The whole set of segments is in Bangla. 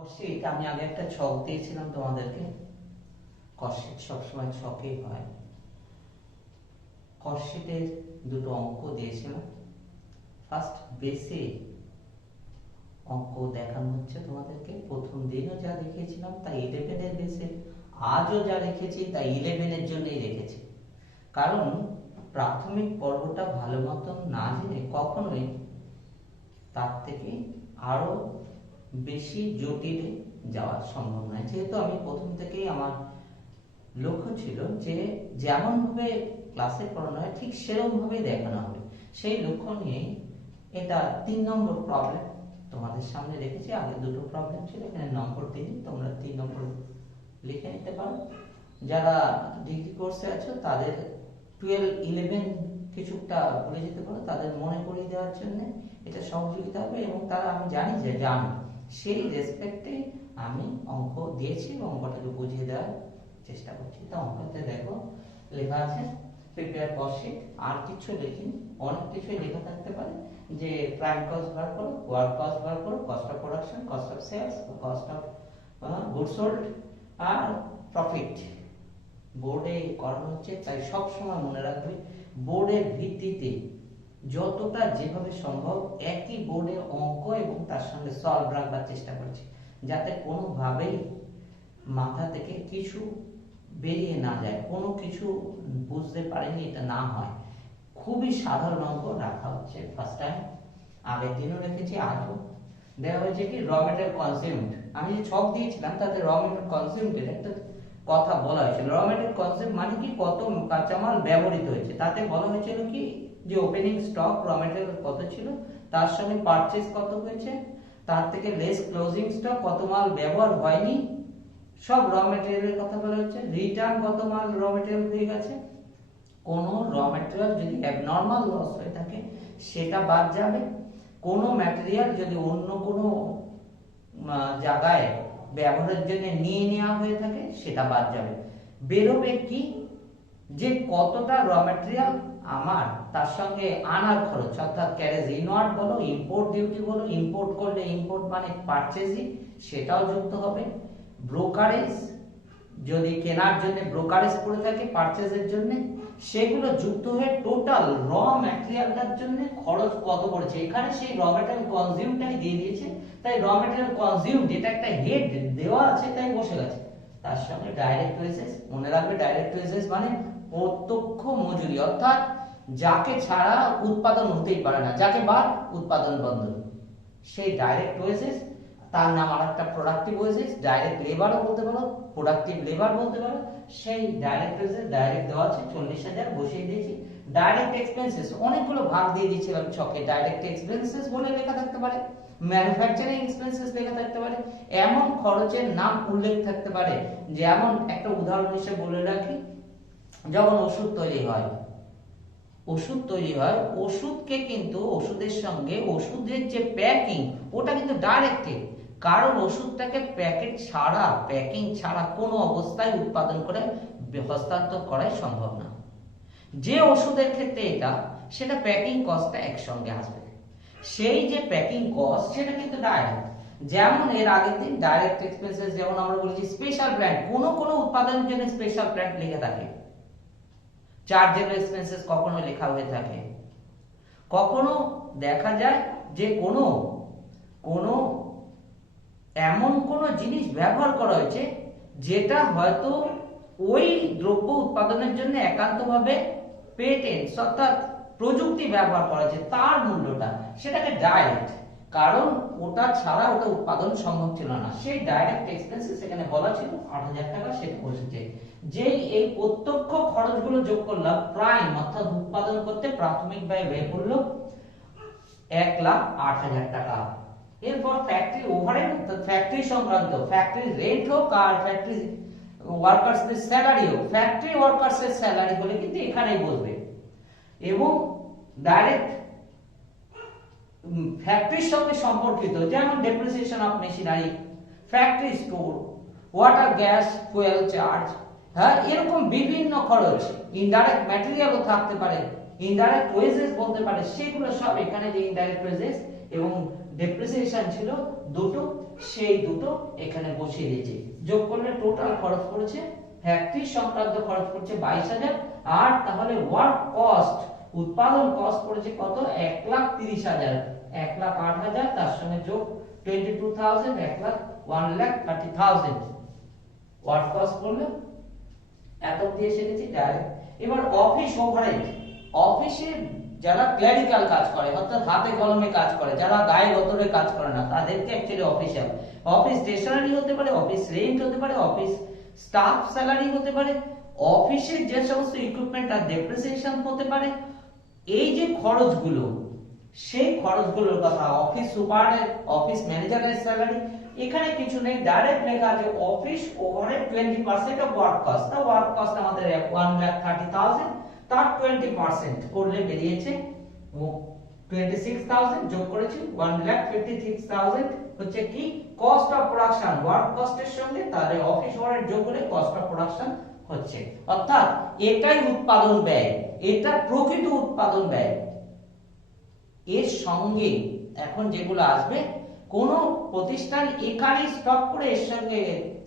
কস্টশিট আমি আগে একটা ছক দিয়েছিলাম তোমাদেরকে। কস্টশিট সবসময় ছকেই হয়। কস্টশিটের দুটো অঙ্ক দিয়েছিলাম। ফার্স্ট বেসে অঙ্ক দেখানো হচ্ছে তোমাদেরকে। প্রথম দিনও যা দেখিয়েছিলাম তা 11-এর বেসে, আজও যা রেখেছি তা 11-এর জন্যই রেখেছি। কারণ প্রাথমিক পর্বটা ভালো মতন না জেনে কখনোই তার থেকে আরো বেশি জটিলে যাওয়া সম্ভব নয়। যেহেতু আমি প্রথম থেকেই আমার লক্ষ্য ছিল যে যেমন ভাবে ক্লাসে পড়ানো হয় ঠিক সেরকম ভাবেই দেখানো হবে, সেই লক্ষ্য নিয়ে এটা 3 নম্বর প্রবলেম তোমাদের সামনে রেখেছি। আগে দুটো প্রবলেম ছিল, এখানে নম্বর 3, তোমরা 3 নম্বর লিখে নিতে পারো। যারা ডিগ্রি কোর্সে আছো তাদের 12-11 কিছুটা ভুলে যেতে পারো, তাদের মনে করিয়ে দেওয়ার জন্য এটা সহযোগিতা হবে। এবং তারা আমি জানি যে জানো, সেই রেসপেক্টে আমি অঙ্ক দিয়েছি এবং অঙ্কটাকে বুঝিয়ে দেওয়ার চেষ্টা করছি। তো অঙ্কতে দেখো লেখা আছে প্রিপেয়ার কস্টশিট। আর কিছু লিখিনি, অনেক কিছুই লেখা থাকতে পারে যে প্রাইম কস্ট বার করো, ওয়ার্ক কস্ট বার করো, cost of production, cost of sales, cost of goods sold আর প্রফিট। বোর্ডে করানো হচ্ছে, তাই সব সময় মনে রাখবে বোর্ডের ভিত্তিতে যতটা যেভাবে সম্ভব একই বোর্ডে অঙ্ক এবং তার সঙ্গে সলভ রাখবার চেষ্টা করছি, যাতে কোনোভাবেই মাথা থেকে কিছু বেরিয়ে না যায়, কোনো কিছু বুঝতে পারেনি এটা না হয়। খুবই সাধারণ অঙ্ক রাখা হচ্ছে ফার্স্ট টাইম। আগের দিনও রেখেছি, আজও দেওয়া হয়েছে কি র মেটেরিয়াল কনজিউমড। আমি যে ছক দিয়েছিলাম তাতে র মেটেরিয়াল কনজিউমড একটা কথা বলা হয়েছিল। র মেটেরিয়াল কনজিউমড মানে কি কত কাঁচামাল ব্যবহৃত হয়েছে। তাতে বলা হয়েছিল কি যে ওপেনিং স্টক র মেটেরিয়াল কত ছিল, তার সঙ্গে পারচেজ কত হয়েছে, তার থেকে লেস ক্লোজিং স্টক কত মাল ব্যবহার হয়নি, সব র মেটেরিয়ালের কথা বলা হচ্ছে। রিটার্ন কত মাল র মেটেরিয়াল হয়ে গেছে। কোন র মেটেরিয়াল যদি অ্যাবনর্মাল লস হয়ে থাকে সেটা বাদ যাবে। কোন ম্যাটেরিয়াল যদি অন্য কোনো জায়গায় ব্যবহারের জন্য নিয়ে নেওয়া হয়ে থাকে সেটা বাদ যাবে। বেরোবে কি যে কতটা র মেটেরিয়াল আমার, তার সঙ্গে আনার খরচ অর্থাৎ ক্যারেজ ইনওয়ার্ড বলো, ইম্পোর্ট ডিউটি বলো, ইম্পোর্ট করলে ইম্পোর্ট মানে পারচেজিং, সেটাও যুক্ত হবে। ব্রোকারেজ যদি কেনার জন্য ব্রোকারেজ পড়ে থাকে পারচেজের জন্য, সেগুলো যুক্ত হয়ে টোটাল র ম্যাটেরিয়ালটার জন্য খরচ কত পড়েছে। এখানে সেই র ম্যাটেরিয়াল কনজিউমটাই দিয়ে দিয়েছে, তাই র ম্যাটেরিয়াল কনজিউম যেটা একটা হেড দেওয়া আছে তাই বসে গেছে। তার সঙ্গে ডাইরেক্ট ওয়েজেস, মনে রাখবে ডাইরেক্ট ওয়েজেস মানে প্রত্যক্ষ মজুরি, অর্থাৎ যাকে ছাড়া উৎপাদন হতেই পারে না, যাকে বাদ উৎপাদন বন্ধ, সেই ডাইরেক্ট ওয়েজেস। তার নাম আরেকটা প্রোডাক্টিভ ওয়েজেস, ডাইরেক্ট লেবারও বলতে পারো, প্রোডাক্টিভ লেবার বলতে পারো। সেই ডাইরেক্ট ওয়েজেস ডাইরেক্ট দেওয়া আছে 40,000 বসিয়ে দিয়েছি। ডাইরেক্ট এক্সপেন্সেস অনেকগুলো ভাগ দিয়ে দিয়েছিলাম ছকে। ডাইরেক্ট এক্সপেন্সেস বলে লেখা থাকতে পারে, ম্যানুফ্যাকচারিং এক্সপেন্সেস লেখা থাকতে পারে, এমন খরচের নাম উল্লেখ থাকতে পারে। যেমন একটা উদাহরণ হিসেবে বলে রাখি, যখন ওষুধ তৈরি হয়, ওষুধকে কিন্তু ওষুধের সঙ্গে ওষুধের যে প্যাকিং ওটা কিন্তু ডাইরেক্টলি, কারণ ওষুধটাকে প্যাকিং ছাড়া কোনো অবস্থায় উৎপাদন করে হস্তান্তর করাই সম্ভব না। যে ওষুধের ক্ষেত্রে এটা, সেটা প্যাকিং কস্টটা একসঙ্গে আসবে। সেই যে প্যাকিং কস্ট সেটা কিন্তু ডাইরেক্ট। যেমন এর আগের দিন ডাইরেক্ট এক্সপেন্সেস, যেমন আমরা বলেছি স্পেশাল ব্র্যান্ড, কোনো উৎপাদনের জন্য স্পেশাল ব্র্যান্ড লেখা থাকে। চার্জেবল এক্সপেন্সেস কখনো লেখা হয়ে থাকে। কখনো দেখা যায় যে কোনো এমন কোন জিনিস ব্যবহার করা হয়েছে যেটা হয়তো ওই দ্রব্য উৎপাদনের জন্য একান্তভাবে পেটেন্টস অর্থাৎ প্রযুক্তি ব্যবহার করা হয়েছে, তার মূল্যটা সেটাকে ডাইরেক্ট, কারণ ওটা ছাড়া ওটা উৎপাদন সম্ভব ছিল না। সেই ডাইরেক্ট এক্সপেন্সেস এখানে বলা ছিল 8,000 টাকা, সেটা বসেছে। যে এই প্রত্যক্ষ খরচগুলো যোগ করলাম, প্রাইম অর্থাৎ উৎপাদন করতে প্রাথমিক ব্যয় পড়লো 1,08,000 টাকা। এরপর ফ্যাক্টরি ওভারহেড, ফ্যাক্টরি সংক্রান্ত, ফ্যাক্টরি রেন্ট হোক আর ফ্যাক্টরি ওয়ার্কার্সদের স্যালারি হোক, ফ্যাক্টরি ওয়ার্কার্সের স্যালারি হলে কিন্তু এখানেই বসবে। এবং ডাইরেক্ট ফ্যাক্টরির সঙ্গে সম্পর্কিত, যেমন depreciation of machinery, factory store, water gas fuel charge, হ্যাঁ, এরকম বিভিন্ন খরচ। ইনডাইরেক্ট ম্যাটেরিয়ালও থাকতে পারে, ইনডাইরেক্ট ওয়েজেস বলতে পারে, সেগুলো সব এখানে যে ইনডাইরেক্ট ওয়েজেস এবং ডেপ্রিসিয়েশন ছিল দুটো, সেই দুটো এখানে বসিয়ে দিয়েছি। যোগ করলে টোটাল খরচ পড়েছে, ফ্যাক্টরি সংক্রান্ত খরচ পড়ছে 22,000, আর তাহলে ওয়ার্ক কস্ট উৎপাদন কস্ট পড়েছে কত 1,30,000, 1,08,000 তার সঙ্গে যোগ 22,000, 1,30,000 ওয়ার্ক কস্ট করলে এত দিয়ে শিখেছি ডাইরেক্ট। এবার অফিস ওভারহেড, অফিসে যারা ক্লেরিক্যাল কাজ করে অর্থাৎ হাতে কলমে কাজ করে, যারা গায়ে গতরে কাজ করে না তাদেরকে অ্যাকচুয়ালি অফিসিয়াল, অফিস স্টেশনারি হতে পারে, অফিস রেন্ট হতে পারে, অফিস স্টাফ স্যালারি হতে পারে, অফিসের যে সমস্ত ইকুইপমেন্ট আর ডেপ্রিসিয়েশন হতে পারে, এই যে খরচগুলো সেই খরচগুলোর কথা, অফিস সুপারের, অফিস ম্যানেজারের স্যালারি, এখানে কিছু নেই, ডাইরেক্ট লেখা আছে office overhead 20% of work cost. তা ওয়ার্ক কস্ট আমাদের 1,30,000, তার 20% করলে বেরিয়েছে 26,000, যোগ করেছি 1,56,000 হচ্ছে কি কস্ট অফ প্রোডাকশন, ওয়ার্ক কস্টের সঙ্গে তাহলে অফিস ওভারহেড যোগ করে কস্ট অফ প্রোডাকশন হচ্ছে। অর্থাৎ এটাই উৎপাদন ব্যয়, এটা প্রকৃত উৎপাদন ব্যয়। এর সঙ্গে এখন যেগুলো আসবে, কোন প্রতিষ্ঠান এখানে স্টক করে এর সঙ্গে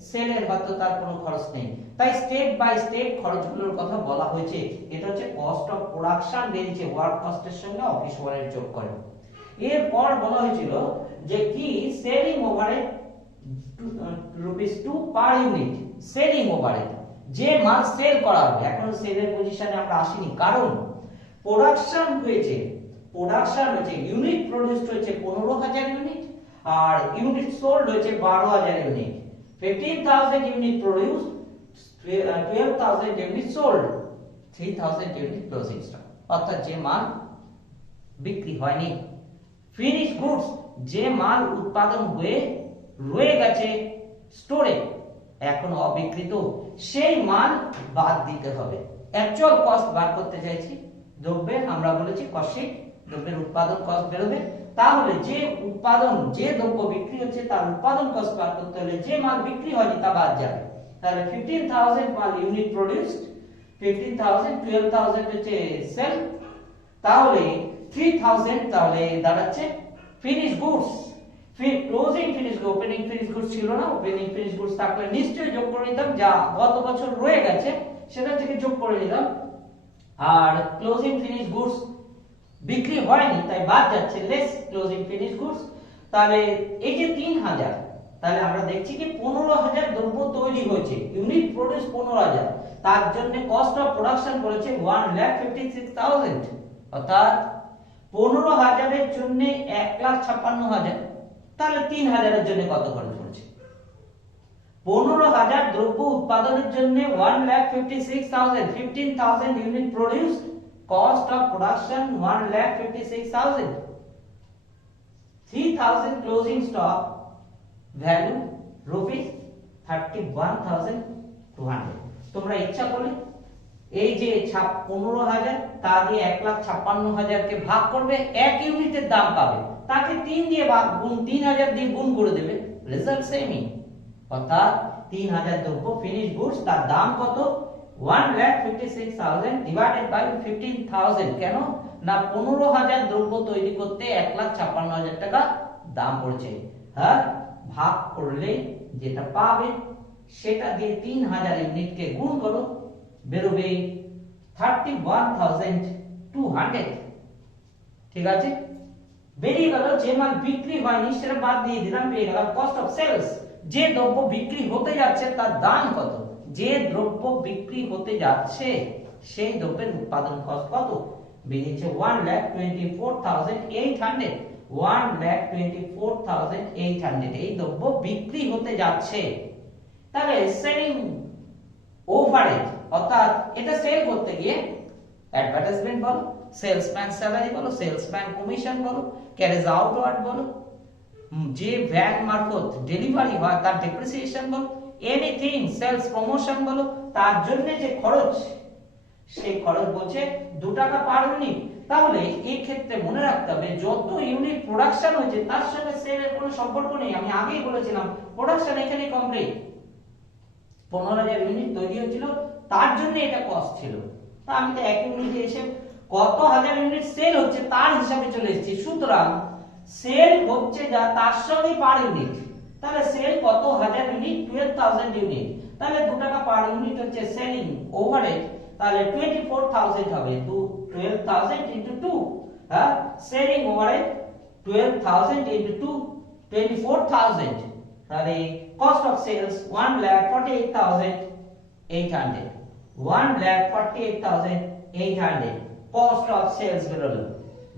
সেলের হয়তো তার কোনো খরচ নেই, তাই স্টেপ বাই স্টেপ খরচগুলোর কথা বলা হয়েছে। এটা হচ্ছে কস্ট অফ প্রোডাকশন বেরিয়েছে ওয়ার্ক কস্টের সঙ্গে অফিস ওভারহেড যোগ করে। এরপর বলা হয়েছিল যে কি selling overhead ₹2 per unit, selling overhead যে মাল সেল করা হবে, এখন সেলের পজিশনে আমরা আসিনি, কারণ প্রোডাকশন হয়েছে ইউনিট প্রোডিউসড হয়েছে 15,000 ইউনিট, আর ইউনিট সোল্ড হয়েছে 12,000 unit. 15,000 unit produced, 12,000 unit sold, 3,000 unit closing stock, অর্থাৎ যে মাল বিক্রি হয়নি। ফিনিশ গুডস যে মাল উৎপাদন হয়ে রয়ে গেছে স্টোরে এখনো অবিকৃত, সেই মাল বাদ দিতে হবে। অ্যাকচুয়াল কস্ট বার করতে চাইছি দ্রব্যের, আমরা বলেছি কস্টিং, দ্রব্যের উৎপাদন কস্ট বেরোবে। তাহলে যে উৎপাদন, যে দ্রব্য বিক্রি হচ্ছে তার উৎপাদন কস্ট বার করতে হলে যে মাল বিক্রি হয়নি তা বাদ যাবে। তাহলে 15,000 পার ইউনিট প্রোডিউসড, 15,000, 12,000 হচ্ছে সেল, তাহলে 3,000 তাহলে দাঁড়াচ্ছে finish goods. Closing finish goods, opening finish goods ছিল না, ওপেনিং ফিনিশ গুডস থাকলে নিশ্চয়ই যোগ করে নিতাম, যা গত বছর রয়ে গেছে সেটা থেকে যোগ করে নিলাম, আর ক্লোজিং ফিনিশ গুডস বিক্রি হয়নি তাই বাদ যাচ্ছে, লেস ক্লোজিং ফিনিশ গুডস। তাহলে এই যে 3,000, তাহলে আমরা দেখছি কি 15,000 দ্রব্য তৈরি হয়েছে, ইউনিট প্রোডিউস 15,000, তার জন্য কস্ট অফ প্রোডাকশন করেছে 1,56,000, অর্থাৎ 15,000 এর জন্য 1,56,000, তাহলে 3,000 এর জন্য কত খরচ হচ্ছে? 15,000 দ্রব্য উৎপাদনের জন্য 1,56,000, 15,000 unit produced, cost of production 1,56,000, 3,000 closing stock value ₹31,200। তোমরা ইচ্ছা করলে এই যে 15,000 তা দিয়ে 1,56,000 কে ভাগ করবে, এক ইউনিটের দাম পাবে, তাকে 3 দিয়ে ভাগ গুণ 3,000 দিয়ে গুণ করে দেবে, রেজাল্ট সেমই। অর্থাৎ 3,000 দ্রব্য ফিনিশ গুডস, তার দাম কত? 1,56,000 ডিভাইডেড বাই 15,000। কেন না 15,000 দ্রব্য তৈরি করতে 1,56,000 টাকা দাম পড়ছে। হ্যাঁ, ভাগ করলে যেটা পাবে সেটা দিয়ে 3,000 ইউনিটকে গুণ করো, বেরোবে 31,200। ঠিক আছে, বেরিয়ে গেল যে মাল বিক্রি হয়নি সেটা বাদ দিয়ে দিলাম, পেয়ে গেলাম কস্ট অফ সেলস। যে দ্রব্য বিক্রি হতে যাচ্ছে তার দাম কত, যে দ্রব্য বিক্রি হতে যাচ্ছে সেই দ্রব্যের উৎপাদন কস্ট কত বেরিয়েছে? 1,24,800, 1,24,800 এই দ্রব্য বিক্রি হতে যাচ্ছে। তাহলে সেলিং ওভারহেড, অর্থাৎ এটা সেল করতে গিয়ে অ্যাডভার্টাইজমেন্ট বলো, সেলসম্যান স্যালারি বলো, সেলসম্যান কমিশন বলো, ক্যারেজ আউটওয়ার্ড বলো, যে ভ্যান মারফত ডেলিভারি হয় তার ডেপ্রিসিয়েশন বলো, এনিথিং সেলস প্রমোশন বলো, তার জন্য যে খরচ সেই খরচ বলছে 2 টাকা পার ইউনিট। তাহলে এই ক্ষেত্রে মনে রাখতে হবে যত ইউনিট প্রোডাকশন হয়েছে তার সঙ্গে সেলের কোনো সম্পর্ক নেই। আমি আগেই বলেছিলাম প্রোডাকশন এখানে কমপ্লিট, 15,000 ইউনিট তৈরি হয়েছিল, তার জন্য এটা কস্ট ছিল। তা আমি তো এক ইউনিটে এসে কত হাজার ইউনিট সেল হচ্ছে তার হিসাবে চলে এসেছি। সুতরাং সেল হচ্ছে যা তার সঙ্গে পার ইউনিট, তাহলে সেল কত হাজার ইউনিট 12000 ইউনিট, তাহলে 2 টাকা পার ইউনিট হচ্ছে সেলিং ওভারহেড, তাহলে 24000 হবে, 12000 ইনটু 2, হ্যাঁ সেলিং ওভারহেড 12000 ইনটু 2 24000, তাহলে cost of sales 1,48,800, 1,48,800 cost of sales বেরোলো।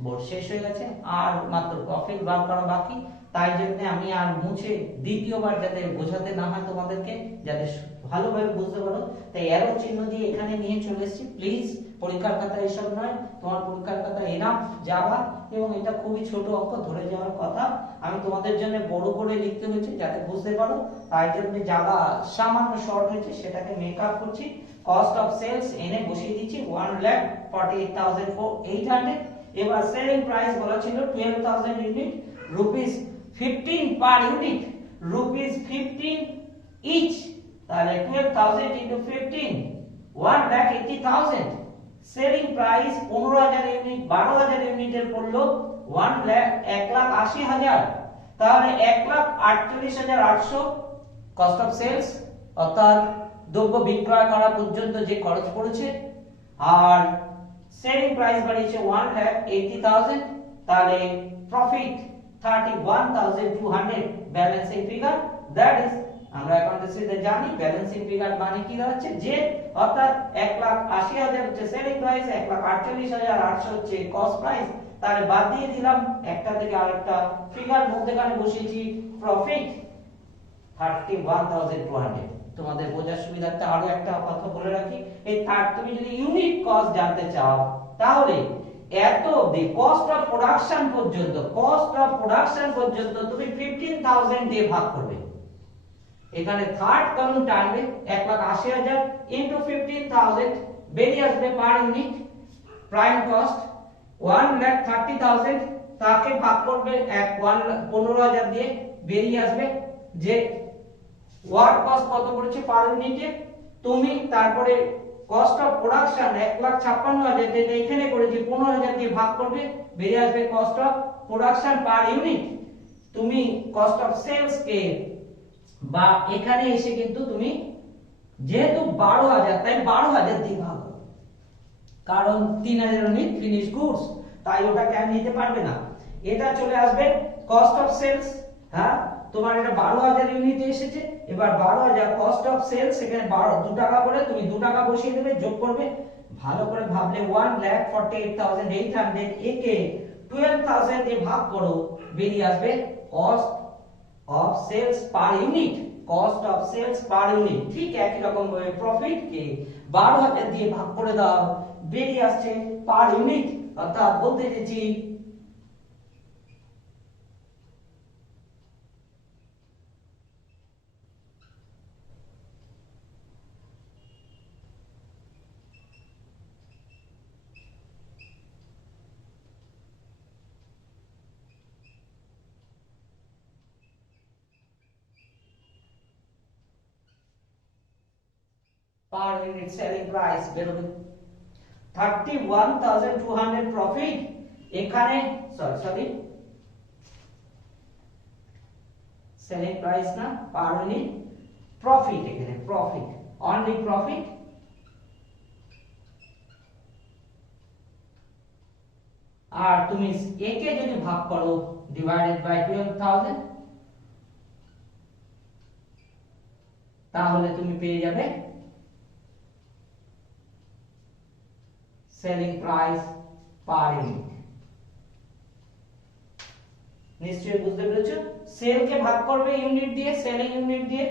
বোর্ড শেষ হয়ে গেছে, আর মাত্র প্রফিট বার করা বাকি, তাই জন্য আমি আর মুছে দ্বিতীয়বার যাতে বোঝাতে না হয় তোমাদেরকে, যাতে ভালোভাবে বুঝতে পারো, তাই অ্যারো চিহ্ন দিয়ে এখানে নিয়ে চলে এসেছি। প্লিজ পরীক্ষার খাতা এসব নয়, তোমার পরীক্ষার খাতা এনাফ যাবা, এবং এটা খুবই ছোট অঙ্ক, ধরে যাওয়ার কথা, আমি তোমাদের জন্য বড় করে লিখতে হয়েছে যাতে বুঝতে পারো, তাই জন্য যাবা সামান্য শর্ট হয়েছে সেটাকে মেকআপ করছি। কস্ট অফ সেলস এনে বসিয়ে দিচ্ছি 1,48,800। এবার সেলিং প্রাইস বলা ছিল 12000 unit, rupees 15 per unit, rupees 15 each, তাহলে 12000 ইনটু 15 1,80,000। সেলিং প্রাইস 15000 ইউনিট, 12000 ইউনিটের পড়লো 1,80,000, তাহলে 1,48,800 কস্ট অফ সেলস, অর্থাৎ দ্রব্য বিক্রয় করা পর্যন্ত যে খরচ পড়েছে। আর সেলিং প্রাইস বাড়িয়েছে 1,80,000, তাহলে profit 31,200 balancing figure, that is আমরা অ্যাকাউন্টেন্সিতে জানি ব্যালেন্সিং ফিগার মানে কি দাঁড়াচ্ছে, যে অর্থাৎ 1,80,000 হচ্ছে সেলিং প্রাইস, 1,48,800 হচ্ছে কস্ট প্রাইস, তাহলে বাদ দিয়ে দিলাম একটা থেকে আরেকটা ফিগার, মধ্যখানে বসিয়েছি প্রফিট 31,200। তোমাদের বোঝার সুবিধার্থে আরো একটা কথা বলে রাখি, এই তুমি যদি ইউনিট কস্ট জানতে চাও তাহলে এত অবধি কস্ট অফ প্রোডাকশন পর্যন্ত তুমি 15,000 দিয়ে ভাগ করবে। এখানে থার্ড কলাম টানবে 1,80,000 ইনটু 15,000, বেরিয়ে আসবে পার ইউনিট প্রাইম কস্ট 1,30,000, তাকে ভাগ করবে 15,000 দিয়ে, বেরিয়ে আসবে যে ওয়ার্ক কস্ট কত পড়েছে পার ইউনিটে। তুমি তারপরে কস্ট অফ প্রোডাকশন 1,56,000 যেটা এখানে করেছি 15,000 দিয়ে ভাগ করবে, বেরিয়ে আসবে cost of production per unit. তুমি কস্ট অফ সেলস কে বা এখানে এসে কিন্তু তুমি যেহেতু 12,000 তাই 12,000 দিয়ে ভাগ, কারণ 3,000 ইউনিট ফিনিশ গুডস, তাই ওটা কেন নিতে পারবে না। এটা চলে আসবে কস্ট অফ সেলস, হ্যাঁ তোমার এটা 12,000 ইউনিটে এসেছে, এবার 12,000 কস্ট অফ সেলস, এখানে 2 টাকা করে তুমি 2 টাকা বসিয়ে দেবে, যোগ করবে, ভালো করে ভাবলে 1,48,800 একে 12,000 দিয়ে ভাগ করো, বেরিয়ে আসবে cost of sales per unit, cost of sales per unit. ঠিক একই রকম ভাবে প্রফিট কে 12,000 দিয়ে ভাগ করে দাও, বেরিয়ে আসছে পার ইউনিট, অর্থাৎ বলতে চাইছি পার ইউনিট সেলিং প্রাইস বেরোবে 31,200 প্রফিট, এখানে সরি সেলিং প্রাইস না পার ইউনিট প্রফিট, এখানে প্রফিট অনলি প্রফিট, আর তুমি একে যদি ভাগ করো ডিভাইডেড বাই 12,000, তাহলে তুমি পেয়ে যাবে সেলিং প্রাইস পার ইউনিট। নিশ্চয়ই বুঝতে পেরেছো, সেল কে ভাগ করবে ইউনিট দিয়ে, সেলিং ইউনিট দিয়ে,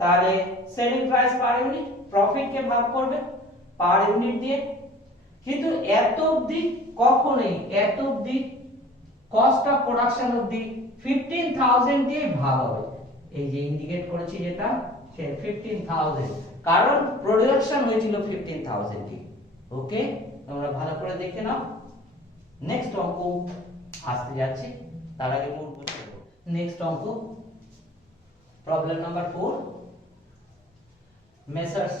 তাহলে selling price per unit, profit কে ভাগ করবে পার ইউনিট দিয়ে, কিন্তু এত অবধি কখনোই এত অবধি কস্ট অফ প্রোডাকশন অবধি 15,000 দিয়ে ভাগ হবে, এই যে ইন্ডিকেট করেছি যেটা সে 15,000, কারণ প্রোডাকশন হয়েছিল 15,000 দিয়ে। ওকে, তোমরা ভালো করে দেখে নাও। নেক্সট অঙ্ক আসতে যাচ্ছে, তার আগে মূল বুঝে নেব। নেক্সট অঙ্ক problem number 4, messrs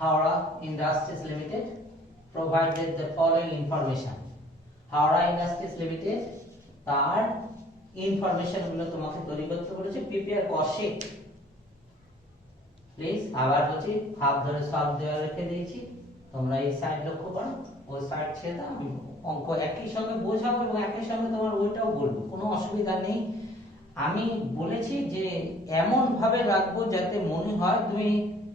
Howrah Industries Limited provided the following information. Howrah Industries Limited তার ইনফরমেশন গুলো তোমাকে তৈরি করতে বলেছে। Prepare cost sheet please. আবার বলছি, হাফ ধরে সব দেওয়া রেখে দিয়েছি, তোমরা এই সাইড লক্ষ্য করো, ওই সাইড ছেড়ে দাও। আমি অঙ্ক একই সঙ্গে বোঝাবো এবং একই সঙ্গে তোমার ওইটাও বলবো, কোনো অসুবিধা নেই। আমি বলেছি যে এমন ভাবে রাখবো যাতে মনে হয় তুমি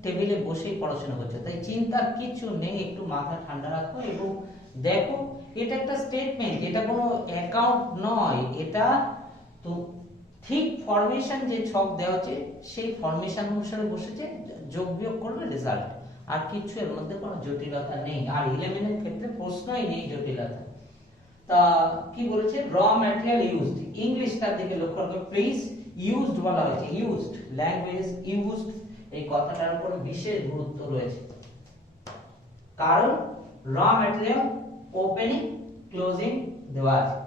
টেবিলে বসেই পড়াশোনা করছো, তাই চিন্তার কিছু নেই। একটু মাথা ঠান্ডা রাখো এবং দেখো, এটা একটা স্টেটমেন্ট, এটা কোনো অ্যাকাউন্ট নয়। এটা তো ঠিক ফরমেশন যে ছক দেওয়া আছে সেই ফরমেশন অনুসারে বসেছে, যোগ বিয়োগ করলে রেজাল্ট, আর কিছু এর মধ্যে কোনো জটিলতা নেই। আর 11 এর ক্ষেত্রে প্রশ্নই নেই জটিলতা। তা কি বলেছে, র ম্যাটেরিয়াল ইউজড, ইংলিশটার দিকে লক্ষ্য রাখবে প্লিজ। ইউজড বলা হয়েছে, ইউজড, ল্যাঙ্গুয়েজ ইউজড, এই কথাটার উপর বিশেষ গুরুত্ব রয়েছে, কারণ র ম্যাটেরিয়াল ওপেনিং ক্লোজিং দেওয়া আছে।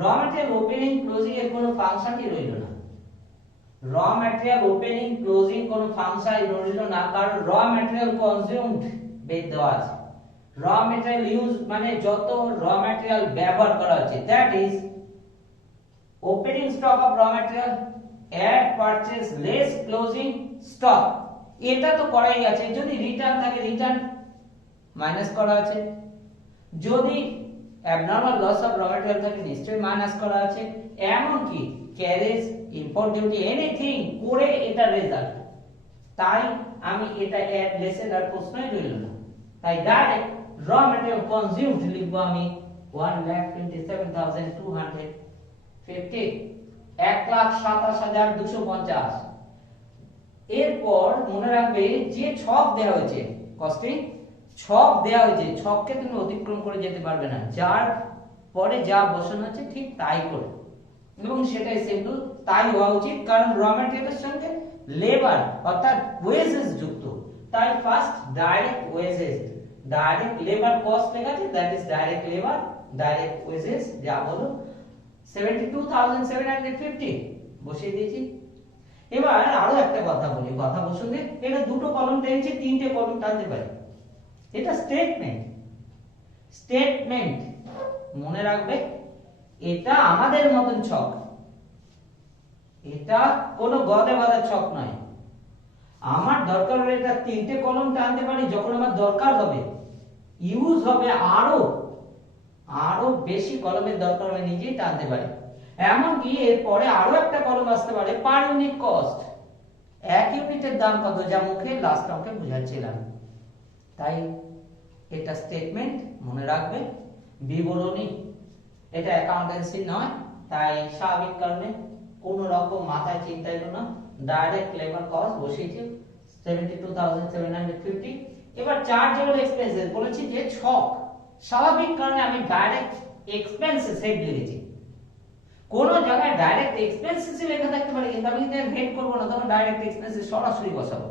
র ম্যাটেরিয়াল ওপেনিং ক্লোজিং এর কোনো ফাংশনই রইল না। র ম্যাটেরিয়াল ওপেনিং ক্লোজিং কোনো ফাংশন রইল না, কারণ র ম্যাটেরিয়াল কনজিউমড বেদ দেওয়া আছে। র ম্যাটেরিয়াল ইউজ মানে যত র ম্যাটেরিয়াল ব্যবহার করা হচ্ছে, that is opening stock of raw material add purchase less closing stock, এটা তো করাই আছে। যদি রিটার্ন থাকে রিটার্ন মাইনাস করা আছে, যদি abnormal loss of raw material থাকে নিশ্চয়ই মাইনাস করা আছে, এমনকি ক্যারেজ ইম্পোর্ট ডিউটি এনিথিং করে এটা রেজাল্ট। তাই আমি এটা অ্যাড লেসের আর প্রশ্নই রইল না, তাই ডাইরেক্ট র ম্যাটেরিয়াল কনজিউমড লিখবো আমি 1,27,250, 1,27,250। এরপর মনে রাখবে যে ছক দেওয়া হয়েছে, কস্টিং ছক দেওয়া হয়েছে, ছককে তুমি অতিক্রম করে যেতে পারবে না, যার পরে যা বসানো আছে ঠিক তাই করো, এবং সেটাই সিম্পল তাই হওয়া উচিত, কারণ র ম্যাটেরিয়ালের সঙ্গে লেবার অর্থাৎ ওয়েজেস যুক্ত। তাই first direct wages, direct labour cost লেখা আছে, that is direct labour, direct wages যা বলো 72,750 বসিয়ে দিয়েছি। এবার আরো একটা কথা বলি, কথা বসুন, এটা দুটো কলম টেনেছি, তিনটে কলম টানতে পারি, এটা স্টেটমেন্ট। স্টেটমেন্ট মনে রাখবে, এটা আমাদের মতন ছক, এটা কোনো গদে বাঁধা ছক নয়। আমার দরকার হলে এটা তিনটে কলম টানতে পারি, যখন আমার দরকার হবে, ইউজ হবে আরো আরো বেশি কলমের দরকার হলে নিজেই টানতে পারি। এমনকি এরপরে আরো একটা কলম আসতে পারে, পার ইউনিট কস্ট, এক ইউনিটের দাম কত, যা মুখে লাস্ট অঙ্কে বুঝাচ্ছিলাম। তাই এটা স্টেটমেন্ট মনে রাখবে, বিবরণী, এটা অ্যাকাউন্টেন্সি নয়। তাই স্বাভাবিক কারণে কোন রকম মাথায় চিন্তা এলো না, ডাইরেক্ট লেবার কস্ট বসিয়েছি 72,750। এবার চার্জেবল এক্সপেন্সেস বলেছি যে ছক, স্বাভাবিক কারণে আমি ডাইরেক্ট এক্সপেন্সেস হেড লিখেছি। কোন জায়গায় ডাইরেক্ট এক্সপেন্সেস লেখা থাকতে পারে, কিন্তু আমি এর হেড করব না, তখন ডাইরেক্ট এক্সপেন্সেস সরাসরি বসাবো।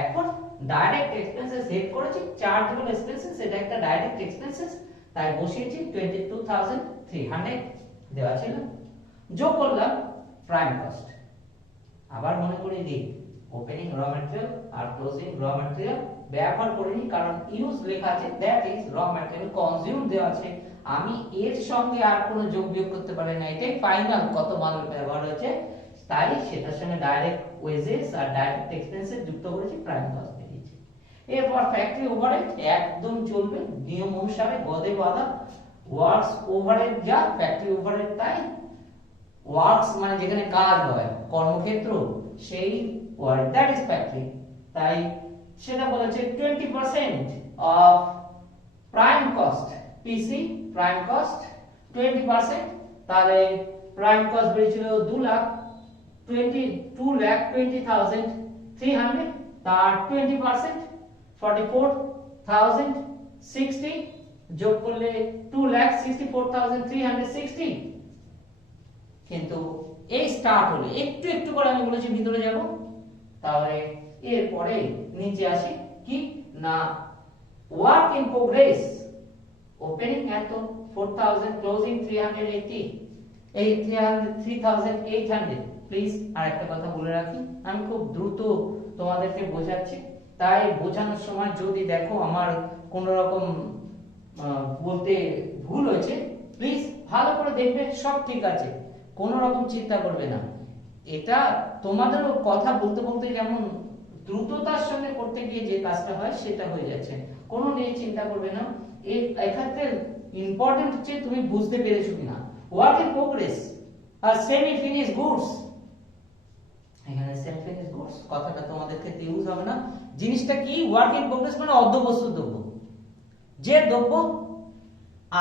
এখন ডাইরেক্ট এক্সপেন্সেস হেড করেছি, চার্জেবল এক্সপেন্সেস এটা একটা ডাইরেক্ট এক্সপেন্সেস, তাই বসিয়েছি 22,300 দেওয়া ছিল, যোগ করলাম প্রাইম কস্ট। আবার মনে করিয়ে দিই, ওপেনিং র ম্যাটেরিয়াল আর ক্লোজিং র ম্যাটেরিয়াল ব্যবহার করিনি, কারণ ইউজ লেখা আছে, দ্যাট ইজ র ম্যাটেরিয়াল কনজিউম দেওয়া আছে, আমি এর সঙ্গে আর কোনো যোগ বিয়োগ করতে পারি না, এটাই ফাইনাল কত মাল ব্যবহার হয়েছে, তাই সেটার সঙ্গে ডাইরেক্ট ওয়েজেস আর ডাইরেক্ট এক্সপেন্সেস যুক্ত করেছি, প্রাইম কস্ট দিয়েছি। এরপর ফ্যাক্টরি ওভারহেড একদম চলবে নিয়ম অনুসারে, গদে বাঁধা, ওয়ার্কস ওভারহেড যা ফ্যাক্টরি ওভারহেড তাই, ওয়ার্কস মানে যেখানে কাজ হয়, কর্মক্ষেত্র, সেই ওয়ার্ক দ্যাট ইজ ফ্যাক্টরি, তাই সেটা বলেছে 20% of prime cost, PC prime cost 20%, তাহলে প্রাইম কস্ট বেরিয়েছিল 2,20,300, তার 20% 44,060 যোগ করলে 2,64,360। কিন্তু এই স্টার্ট হলে একটু একটু করে আমি বলেছি ভিতরে যাব, তাহলে এরপরে নিচে আসি কি না, ওয়ার্ক ইন প্রোগ্রেস, ওপেনিং এত 4,000, ক্লোজিং 380, এই 3,800। প্লিজ আর একটা কথা বলে রাখি, আমি খুব দ্রুত তোমাদেরকে বোঝাচ্ছি, তাই বোঝানোর সময় যদি দেখো আমার কোন রকম বলতে ভুল হয়েছে, প্লিজ ভালো করে দেখবে, সব ঠিক আছে, কোনো রকম চিন্তা করবে না। এটা তোমাদের কথা বলতে বলতে যেমন দ্রুততার সঙ্গে করতে গিয়ে যে কাজটা হয় সেটা হয়ে যাচ্ছে, কোনো নিয়ে চিন্তা করবে না। এক্ষেত্রে ইম্পর্টেন্ট হচ্ছে তুমি বুঝতে পেরেছো কিনা। ওয়ার্ক ইন প্রোগ্রেস আর সেমি ফিনিশ গুডস, এখানে সেমি ফিনিশ গুডস কথাটা তোমাদের ক্ষেত্রে ইউজ হবে না। জিনিসটা কি, ওয়ার্ক ইন প্রোগ্রেস মানে অর্ধপ্রস্তুত দ্রব্য, যে দ্রব্য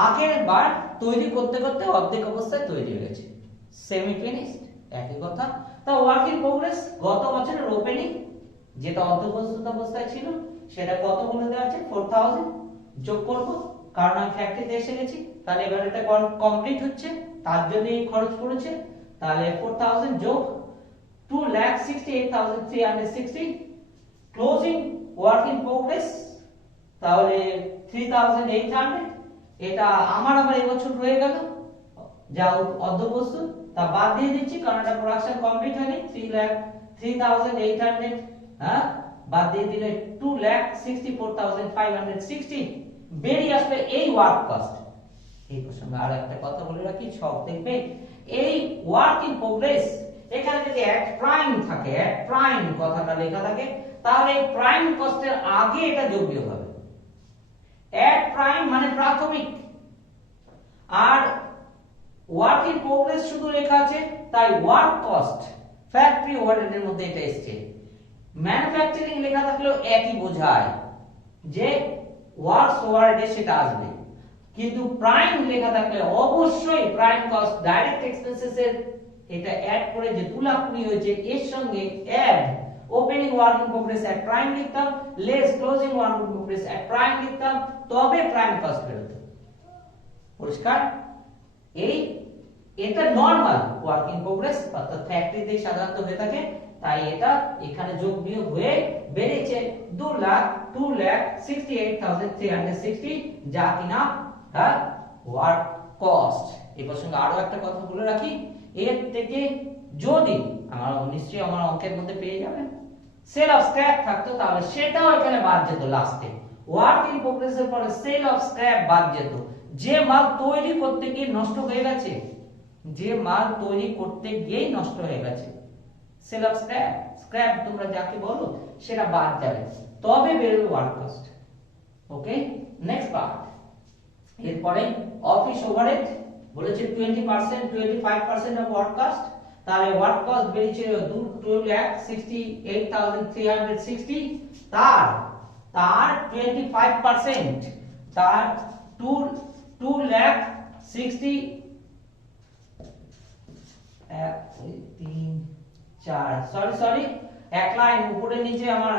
আগের বার তৈরি করতে করতে অর্ধেক অবস্থায় তৈরি হয়ে গেছে, সেমি ফিনিশড, একই কথা। তা ওয়ার্ক ইন প্রোগ্রেস গত বছরের ওপেনিং যেটা অর্ধপ্রস্তুত অবস্থায় ছিল সেটা কত বলে দেওয়া আছে, 4000 যোগ করব, কারণ আমি ফ্যাক্টরিতে এসে গেছি, তাহলে এবার এটা কমপ্লিট হচ্ছে, তার জন্য এই খরচ পড়েছে। তাহলে 4000 যোগ 2,68,360, ক্লোজিং ওয়ার্ক ইন প্রোগ্রেস তাহলে 3800, এটা আমার আবার এই বছর রয়ে গেল যা অর্ধপ্রস্তুত, তা বাদ দিয়ে দিচ্ছি কারণ এটা প্রোডাকশন কমপ্লিট হয়নি। 3,3800 হ্যাঁ, বাদ দিয়ে দিলে 2,64,560 বেরিয়ে আসবে এই ওয়ার্ক কস্ট। এই প্রসঙ্গে আর একটা কথা বলে রাখি, সব দেখবে এই ওয়ার্ক ইন প্রোগ্রেস এখানে যদি অ্যাট প্রাইম থাকে, অ্যাট প্রাইম কথাটা লেখা থাকে, তাহলে এই প্রাইম কস্টের আগে এটা যোগ বিয়োগ হবে। অ্যাট প্রাইম মানে প্রাথমিক, আর ওয়ার্ক ইন প্রোগ্রেস শুধু লেখা আছে, তাই ওয়ার্ক কস্ট ফ্যাক্টরি ওভারহেডের মধ্যে এটা এসেছে। ম্যানুফ্যাকচারিং লেখা থাকলেও একই বোঝায় যে ওয়ার্কস ওভারহেডে সেটা আসবে, কিন্তু প্রাইম লেখা থাকলে অবশ্যই প্রাইম কস্ট ডাইরেক্ট এক্সপেন্সেস এর এটা অ্যাড করে যে 2,20,000 হয়েছে এর সঙ্গে add opening work in progress at prime লিখতাম, less closing work in progress at prime লিখতাম, তবে প্রাইম কস্ট বেরোতো। পরিষ্কার? এটা নরমাল ওয়ার্ক ইন প্রোগ্রেস অর্থাৎ ফ্যাক্টরিতে সাধারণত হয়ে থাকে, তাই এটা এখানে যোগ বিয়োগ হয়ে বেরিয়েছে 2,68,360, যা কিনা তার ওয়ার্ক কস্ট। এই প্রসঙ্গে আরো একটা কথা বলে রাখি, এর থেকে যদি নিশ্চয়ই আমার অঙ্কের মধ্যে পেয়ে যাবেন সেল অফ স্ক্র্যাপ থাকতো, তাহলে সেটাও এখানে বাদ যেত। লাস্টে ওয়ার্ক ইন প্রোগ্রেস এর পরে সেল অফ স্ক্র্যাপ বাদ যেত, যে মাল তৈরি করতে গিয়ে নষ্ট হয়ে গেছে, যে মাল তৈরি করতে গিয়ে নষ্ট হয়ে গেছে, সেল অফ স্ক্র্যাপ, স্ক্র্যাপ তোমরা যাকে বলো সেটা বাদ যাবে, তবে বেরোবে ওয়ার্ক কস্ট। ওকে, নেক্সট পার্ট। এরপরে অফিস ওভারহেড বলেছে 20%, 25% অফ ওয়ার্ক কস্ট, তাহলে ওয়ার্ক কস্ট বেরিয়েছে 2,68,360, তার 25%, তার 2,60,000, 1 লাইন উপরে নিচে আমার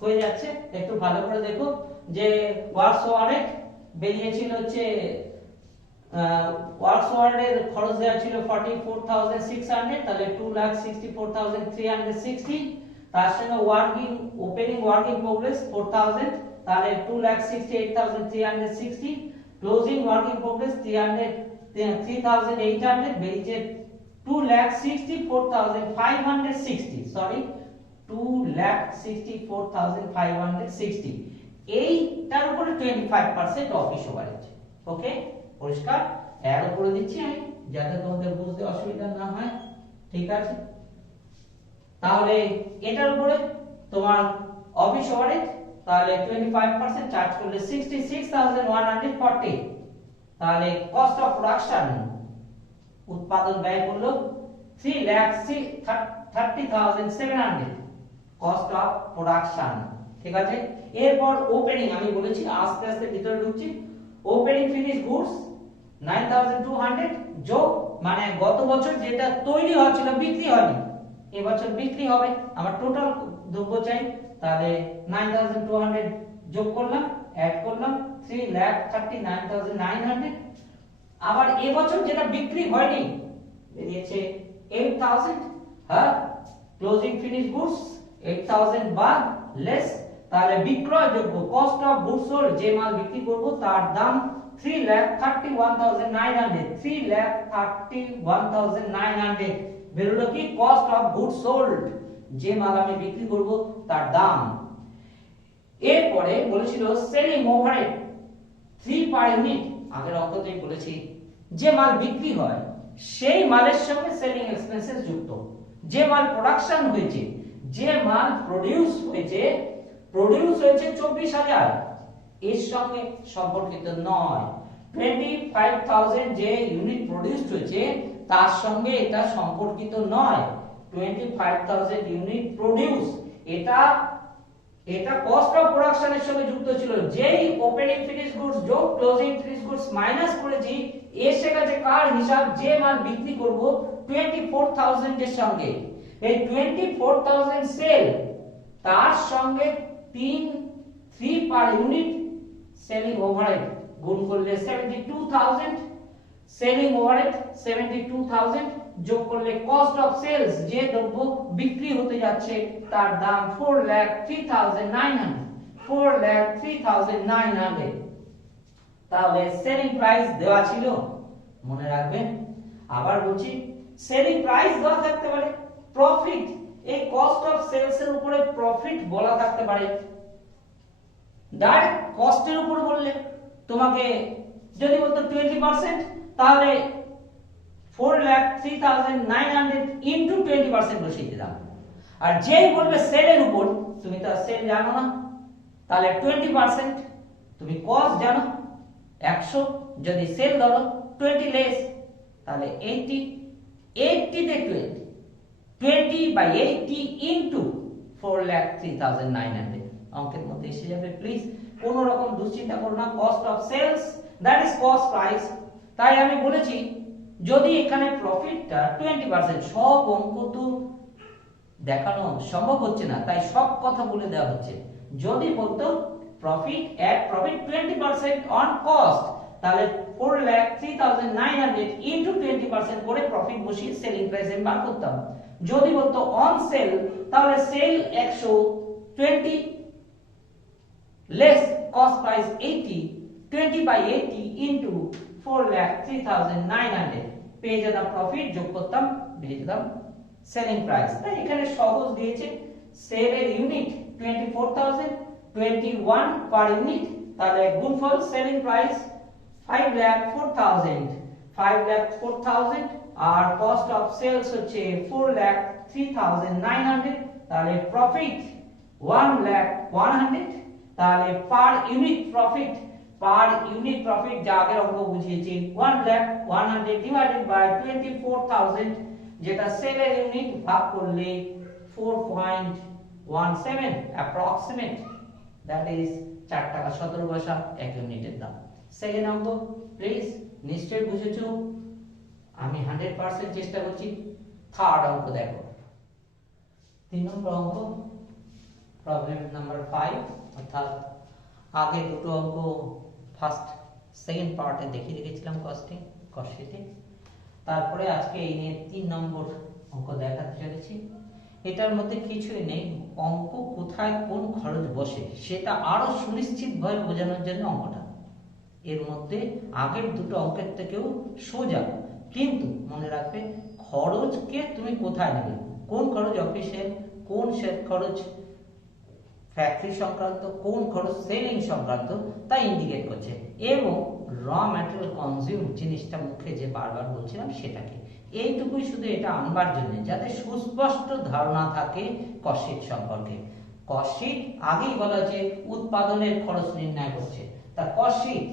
হয়ে যাচ্ছে, একটু ভালো করে দেখো যে ওয়ার্কস ওভারহেড বেরিয়েছিল হচ্ছে, ওয়ার্কস ওভারহেড এর খরচ দেওয়া ছিল 44,600, তাহলে 2,64,360, তার সঙ্গে ওপেনিং ওয়ার্ক ইন প্রোগ্রেস 4,000, তাহলে 2,68,360, ক্লোজিং ওয়ার্ক ইন প্রোগ্রেস 3,800, বেরিয়েছে 2,64,560, সরি 2,64,560, এইটার উপরে 25% অফিস ওভারহেড। ওকে, পরিষ্কার? এর উপরে দিচ্ছি আমি যাতে তোমাদের বুঝতে অসুবিধা না হয়, ঠিক আছে? তাহলে এটার উপরে তোমার অফিস ওভারহেড, তাহলে 25% চার্জ করলে 66,140, তাহলে কস্ট অফ প্রোডাকশন উৎপাদন ব্যয় করলো 3,30,700, কস্ট অফ প্রোডাকশন, ঠিক আছে? এরপর ওপেনিং, আমি বলেছি আস্তে আস্তে ভিতরে ঢুকছি, ওপেনিং ফিনিশ গুডস 9,200 যোগ মানে গত বছর যেটা তৈরি হয়েছিল বিক্রি হয়নি, এবছর বিক্রি হবে, আমার টোটাল দ্রব্য চাই, তাহলে 9,200 যোগ করলাম, অ্যাড করলাম 3,39,900, আবার এবছর যেটা বিক্রি হয়নি বেরিয়েছে 8,000, হ্যাঁ, ক্লোজিং ফিনিশ গুডস 8,000 বাদ লেস, তাহলে বিক্রয়যোগ্য কস্ট অফ গুডস সোল্ড, যে মাল বিক্রি করব তার দাম 3,31,900, 3,31,900 বেরোলো কি কস্ট অফ গুডস সোল্ড, যে মাল আমি বিক্রি করব তার দাম। এরপরে বলেছিল সেলিং ওভারহেড 3 পার ইউনিট, আগের অঙ্কতেই বলেছি যে মাল বিক্রি হয় সেই মালের সঙ্গে সেলিং এক্সপেন্সেস যুক্ত। যে মাল প্রোডাকশন হয়েছে, যে মাল প্রডিউস হয়েছে 24,000 এর সঙ্গে সম্পর্কিত নয়। 25,000 যে ইউনিট প্রডিউসড হয়েছে তার সঙ্গে এটা সম্পর্কিত নয়। 25,000 ইউনিট প্রডিউস, এটা কস্ট অফ প্রোডাকশনের সঙ্গে যুক্ত ছিল। যেই ওপেনিং ফিনিশ গুডস যোগ ক্লোজিং ফিনিশ গুডস মাইনাস করেছি, এসে গেছে কার হিসাব? যে মাল বিক্রি করব 24,000 এর সঙ্গে। এই 24,000 সেল, তার সঙ্গে 3 পার ইউনিট সেলিং ওভারহেড গুণ করলে 72,000, সেলিং ওভারহেড 72,000 যোগ করলে কস্ট অফ সেলস, যে দ্রব্য বিক্রি হতে যাচ্ছে তার দাম 4,03,900, 4,03,900। তাহলে সেলিং প্রাইস দেওয়া ছিল, মনে রাখবেন। আবার বলছি, সেলিং প্রাইস দেওয়া থাকতে পারে, প্রফিট, এই কস্ট অফ সেলস এর উপরে প্রফিট বলা থাকতে পারে। ডাইরেক্ট কস্টের উপর বললে, তোমাকে যদি বলতো 20%, তাহলে 4,03,900 ইনটু 20% বসিয়ে দিলাম। আর যেই বলবে সেলের উপর, তুমি তো সেল জানো না, তাহলে 20%, তুমি কস্ট জানো 100, যদি সেল ধরো 20 লেস, তাহলে 80 তে 20/80 ইনটু 4,03,900 অঙ্কের মধ্যে এসে যাবে। প্লিজ কোন রকম দুশ্চিন্তা করো না। Cost of sales, that is cost price. তাই আমি বলেছি, যদি এখানে প্রফিটটা 20%, সব অঙ্ক তো দেখানো সম্ভব হচ্ছে না, তাই সব কথা বলে দেওয়া হচ্ছে। যদি বলতো প্রফিট 20% অন কস্ট, তাহলে 4,03,900 ইনটু 20% করে প্রফিট বসিয়ে সেলিং প্রাইস আমি বার করতাম। যদি বলতো অন সেল, তাহলে sale 120 less cost price 80, 20/80 into 4,03,900 পেয়ে যেতাম প্রফিট, যোগ করতাম, পেয়ে যেতাম সেলিং প্রাইস। তাই এখানে সহজ দিয়েছে, সেলের ইউনিট 24,000, 21 পার ইউনিট, তাহলে গুণফল সেলিং প্রাইস 5,04,000 আর কস্ট অফ সেলস হচ্ছে 4,03,900, তাহলে প্রফিট 1,01,000। তাহলে পার ইউনিট প্রফিট, যা আগের অঙ্ক বুঝিয়েছি, 1,01,000 ডিভাইডেড বাই 24,000, যেটা সেলের ইউনিট, ভাগ করলে 4.17 অ্যাপ্রক্সিমেট, দ্যাট ইজ 4 টাকা 17 পয়সা এক ইউনিটের দাম। সেকেন্ড অঙ্ক, প্লিজ নিশ্চয়ই বুঝেছো, আমি 100% চেষ্টা করছি। থার্ড অঙ্ক দেখো, 3 নম্বর অঙ্ক, প্রবলেম নাম্বার 5, অর্থাৎ আগে দুটো অঙ্ক ফার্স্ট সেকেন্ড পার্টে দেখিয়ে রেখেছিলাম কস্টশিটে। তারপরে আজকে এই নিয়ে 3 নম্বর অঙ্ক দেখাতে চলেছি। এটার মধ্যে কিছুই নেই, অঙ্ক কোথায় কোন খরচ বসে সেটা আরো সুনিশ্চিতভাবে বোঝানোর জন্য অঙ্কটা। এর মধ্যে আগের দুটো অঙ্কের থেকেও সোজা, কিন্তু মনে রাখবে খরচকে তুমি কোথায় নেবে, কোন খরচ অফিসের, কোন খরচ ফ্যাক্টরি সংক্রান্ত, কোন খরচ সেলিং সংক্রান্ত, তা ইন্ডিকেট করছে। এবং র ম্যাটেরিয়াল কনজিউম জিনিসটা মুখে যে বারবার বলছিলাম সেটাকে, এইটুকুই শুধু এটা আনবার জন্য, যাতে সুস্পষ্ট ধারণা থাকে কস্টশিট সম্পর্কে। কস্টশিট আগেই বলা যে উৎপাদনের খরচ নির্ণয় করছে। তা কস্টশিট,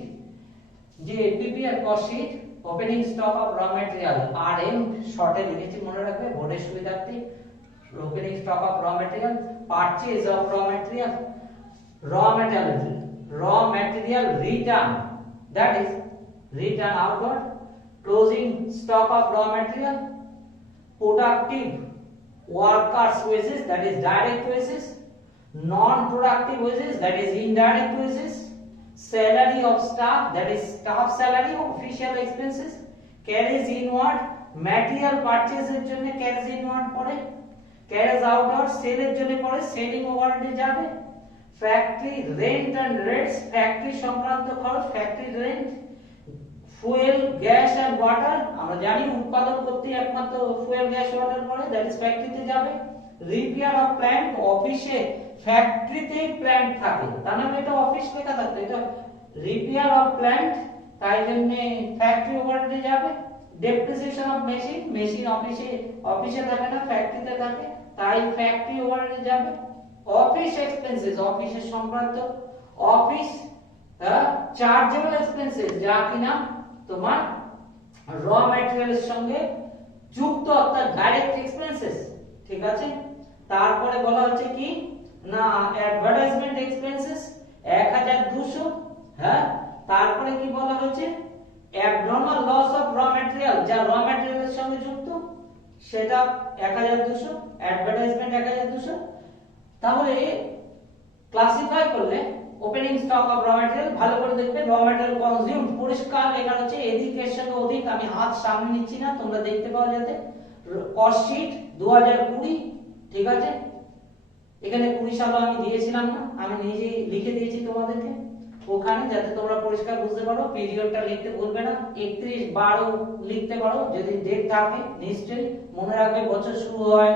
যে PPR cost sheet, opening stock of raw material, RM শর্টে লিখেছি, মনে রাখবে বোর্ডের সুবিধার্থে। Opening stock of raw material, purchase of raw material, raw material return, that is return outward, closing stock of raw material, productive workers wages, that is direct wages, non-productive wages, that is indirect wages, salary of staff, that is staff salary, official expenses, carries inward, material purchase এর জন্য carries inward পড়ে, carries outward sale এর জন্য পড়ে, selling overhead এ যাবে, factory rent and rates, factory সংক্রান্ত খরচ, factory rent, fuel gas and water, আমরা জানি উৎপাদন করতে একমাত্র ফুয়েল গ্যাস ওয়াটার পড়ে, দ্যাট ইজ ফ্যাক্টরিতে যাবে, রিপেয়ার অফ প্ল্যান্ট, অফিসে ফ্যাক্টরিতেই প্ল্যান্ট থাকে, তার মানে এটা অফিস লেখা থাকতো, এটা রিপেয়ার অফ প্ল্যান্ট তাই জন্য ফ্যাক্টরি ওভারহেডে যাবে। ডেপ্রিসিয়েশন অফ মেশিন, মেশিন অফিসে থাকে না, ফ্যাক্টরিতে থাকে, তাই ফ্যাক্টরি ওভারহেডে যাবে। অফিস এক্সপেন্সেস, অফিসের সংক্রান্ত, অফিস চার্জেবল এক্সপেন্সেস যা কিনা তোমার র ম্যাটেরিয়ালের সঙ্গে যুক্ত, অর্থাৎ ডাইরেক্ট এক্সপেন্সেস, ঠিক আছে। তারপরে বলা হচ্ছে কি না অ্যাডভার্টাইজমেন্ট এক্সপেন্সেস 1200, হ্যাঁ। তারপরে কি বলা হচ্ছে abnormal loss of raw material যা র ম্যাটেরিয়ালের সঙ্গে যুক্ত, সেটা 1200, অ্যাডভার্টাইজমেন্ট 1200। তাহলে ক্লাসিফাই করলে opening stock of raw material ভালো করে দেখবে, র ম্যাটেরিয়াল কনজিউম পরিষ্কার লেখা হচ্ছে এদিকের সঙ্গে ওদিক, আমি হাত সামনে নিচ্ছি না, তোমরা দেখতে পাওয়া যাতে। কস্ট শিট 2020, ঠিক আছে। এখানে 20 সালও আমি দিয়েছিলাম না, আমি নিজেই লিখে দিয়েছি তোমাদেরকে ওখানে, যাতে তোমরা পরিষ্কার বুঝতে পারো। পিরিয়ডটা লিখতে ভুলবে না, 31/12 লিখতে পারো যদি ডেট থাকে, নিশ্চয়ই মনে রাখবে। বছর শুরু হয়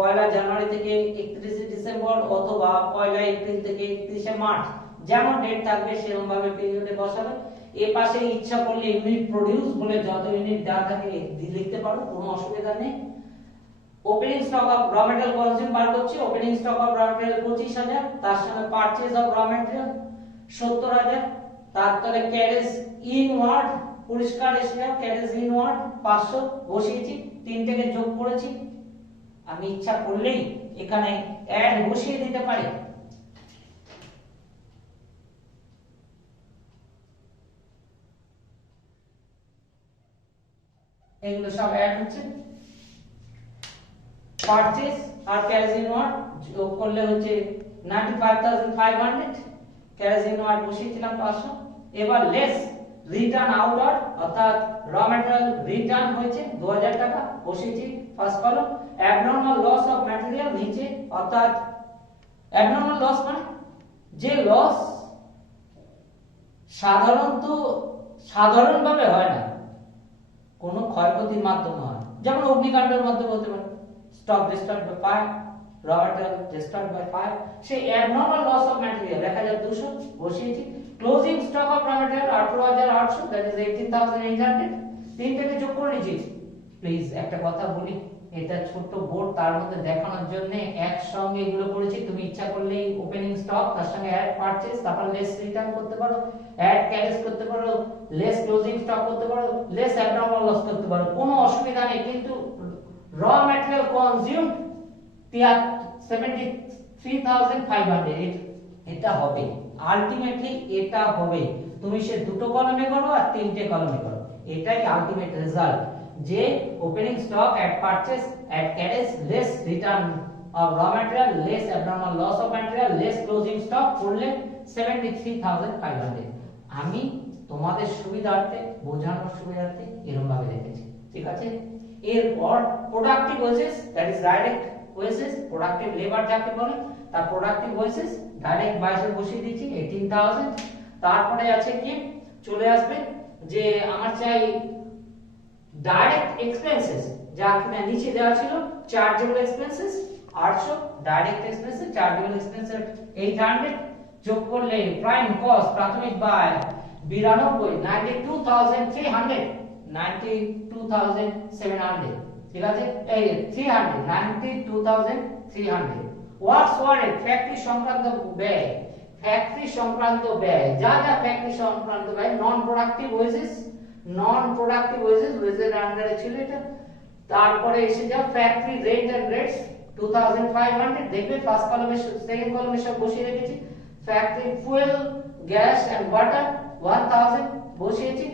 1 জানুয়ারি থেকে 31 ডিসেম্বর, অথবা 1 এপ্রিল থেকে 31 মার্চ, যেমন ডেট থাকবে সেরকম ভাবে পিরিয়ডে বসাবে। এর পাশে ইচ্ছা করলে ইউনিট প্রোডিউস বলে যত ইউনিট দেওয়া থাকে লিখতে পারো, কোনো অসুবিধা নেই। Opening stock of raw material consume বার করছি, opening stock of raw material 25000, তার সঙ্গে পারচেজ অফ র ম্যাটেরিয়াল 70000, তারপরে ক্যারেজ ইনওয়ার্ড পরিষ্কার এসে ক্যারেজ ইনওয়ার্ড 500 বসিয়েছি, তিনটাকে যোগ করেছি। আমি ইচ্ছা করলেই এখানে অ্যাড বসিয়ে দিতে পারি। এগুলো সব অ্যাড হচ্ছে। পারচেজ আর ক্যারেজ ইনওয়ার্ড যোগ করলে হচ্ছে 95500, ক্যারেজ ইনওয়ার্ড বসিয়েছিলাম 500। এবার লেস রিটার্ন আউটওয়ার্ড, অর্থাৎ র ম্যাটেরিয়াল রিটার্ন হয়েছে 2000 টাকা, বসিয়েছি first column. Abnormal loss of material নিচে, অর্থাৎ অ্যাবনরমাল লস মানে যে লস সাধারণভাবে হয় না, কোনো ক্ষয়ক্ষতির মাধ্যমে হয়, যেমন অগ্নিকাণ্ডের মাধ্যমে হতে পারে, stock destroyed by fire, raw material destroyed by fire, সেই অ্যাবনরমাল লস অফ ম্যাটেরিয়াল 1200 বসিয়েছি। Closing stock of raw material 18800, that is 18800, তিনটাকে যোগ করে নিয়েছি। প্লিজ একটা কথা বলি, এটা ছোট বোর্ড, তার মধ্যে দেখানোর জন্য একসঙ্গে এগুলো করেছি। তুমি ইচ্ছা করলেই ওপেনিং স্টক তার সঙ্গে অ্যাড পারচেজ, তারপর লেস রিটার্ন করতে পারো, অ্যাড ক্যারেজ করতে পারো, লেস ক্লোজিং স্টক করতে পারো, লেস অ্যাবনরমাল লস করতে পারো, কোনো অসুবিধা নেই। কিন্তু র ম্যাটেরিয়াল কনজিউম 73500, এটা হবে আলটিমেটলি, এটা হবে। তুমি সে দুটো কলমে করো আর তিনটে কলমে করো, এটাই আলটিমেট রেজাল্ট, যে opening stock at purchase at carriage less return of raw material less abnormal loss of material less closing stock করলে 73500। আমি তোমাদের সুবিধার্থে, বোঝানোর সুবিধার্থে এরকম ভাবে রেখেছি, ঠিক আছে। এরপর productive wages, that is direct wages, productive labour যাকে বলে, তার প্রোডাক্টিভ ওয়েজেস ডাইরেক্ট 22 বসিয়ে দিয়েছি 18000। তারপরে আছে কি চলে আসবে যে আমার চাই ডাইরেক্ট এক্সপেন্সেস, যা কিনা নিচে দেওয়া ছিল chargeable expenses 800, direct expenses chargeable expenses 800, যোগ করলে প্রাইম কস্ট প্রাথমিক ব্যয় 92300, 92700, ঠিক আছে। এই 300, 92300। ওয়ার্কস ওয়ারেন্ট ফ্যাক্টরি সংক্রান্ত ব্যয়, ফ্যাক্টরি সংক্রান্ত ব্যয় যা যা ফ্যাক্টরি সংক্রান্ত ব্যয়, নন প্রোডাক্টিভ ওয়েজেস, নন প্রোডাক্টিভ ওয়েজেস, ওয়েজের আন্ডারে ছিল এটা। তারপরে এসে যা ফ্যাক্টরি রেন্ট এন্ড রেটস 2500, দেখবে ফার্স্ট কলামে সেকেন্ড কলামে সব বসিয়ে রেখেছি। Factory fuel gas and water 1000 বসিয়েছি।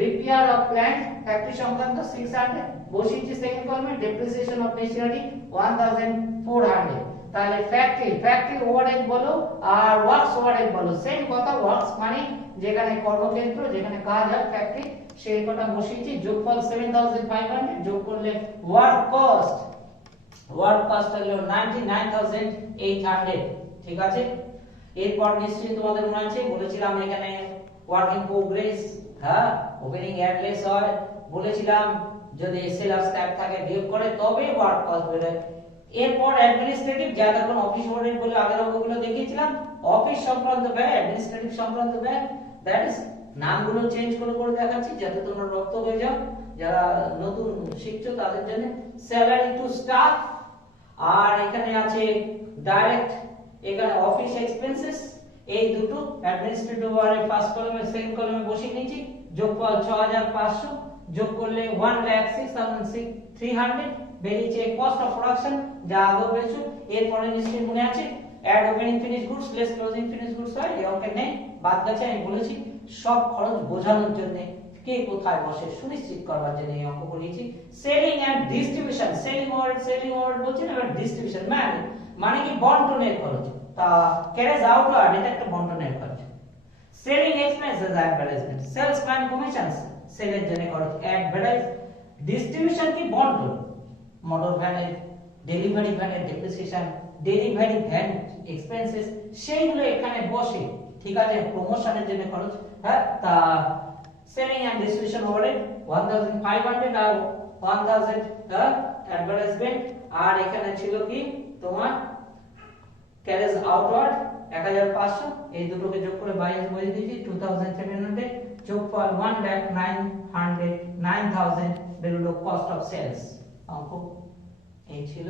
রিপেয়ার অফ প্ল্যান্ট ফ্যাক্টরি সংক্রান্ত 600 বসিয়েছি সেকেন্ড কলামে। Depreciation of machinery 1400। তাহলে ফ্যাক্টরি ওভারহেড বলো আর ওয়ার্কস ওভারহেড বলো, সেম কথা। ওয়ার্কস মানে যেখানে কর্মক্ষেত্র, যেখানে কাজ হয়, ফ্যাক্টরি, সেই কথা বসিয়েছি। যোগফল 7500, যোগ করলে ওয়ার্ক কস্ট হলো 99800, ঠিক আছে। এরপর নিশ্চয়ই তোমাদের মনে আছে বলেছিলাম এখানে ওয়ার্ক ইন প্রোগ্রেস, হ্যাঁ, ওপেনিং অ্যাডলেস হয়, বলেছিলাম যদি সেলার স্ট্যাক থাকে বিয়োগ করে তবে ওয়ার্ক কস্ট বেরোয়। এরপর অ্যাডমিনিস্ট্রেটিভ, যা তখন অফিস ওভারহেড বলে আগের অঙ্কগুলো দেখিয়েছিলাম, অফিস সংক্রান্ত ব্যয়, অ্যাডমিনিস্ট্রেটিভ সংক্রান্ত ব্যয়, দ্যাট ইজ নামগুলো চেঞ্জ করে করে দেখাচ্ছি যাতে তোমরা রপ্ত হয়ে যাও, যারা নতুন শিখছো তাদের জন্য। স্যালারি টু স্টাফ, আর এখানে আছে ডাইরেক্ট, এখানে অফিস এক্সপেন্সেস, এই দুটো অ্যাডমিনিস্ট্রেটিভ ওভারে ফার্স্ট কলামে সেকেন্ড কলামে বসিয়ে নিয়েছি। যোগফল 6500, যোগ করলে 1,06,300 বেরিয়েছে কস্ট অফ প্রোডাকশন, যা আগেও পেয়েছো। এরপরে নিশ্চয়ই মনে আছে add opening finish goods less closing finish goods হয়, এই অঙ্কের নেই, বাদ গেছে। আমি বলেছি সব খরচ বোঝানোর জন্য কে কোথায় বসে সুনিশ্চিত করবার জন্য এই অঙ্ক করিয়েছি। Selling and distribution, selling overhead বলছেন, এবার ডিস্ট্রিবিউশন মানে কি বন্টনের খরচ, তা ক্যারেজ আউটওয়ার্ড এটা একটা বন্টনের খরচ। Selling expenses advertisement, salesman commissions সেলের জন্য খরচ, অ্যাডভার্টাইজ। ডিস্ট্রিবিউশন কি বন্টন, মোটর ভ্যানের, ডেলিভারি ভ্যানের ডেপ্রিসিয়েশন, ডেলিভারি ভ্যান এক্সপেন্সেস, সেইগুলো এখানে বসে, ঠিক আছে। প্রমোশনের জন্য খরচ, হ্যাঁ, তা সেলিং এন্ড ডিস্ট্রিবিউশন ওভারহেড 1500 আর 1000 অ্যাডভার্টাইজমেন্ট, আর এখানে ছিল কি তোমার ক্যারেজ আউটওয়ার্ড 1500, এই দুটোকে যোগ করে 22 বলে দিয়েছি, 2700, যোগফল 1,09,000 বেরোলো কস্ট অফ সেলস। অঙ্ক এই ছিল,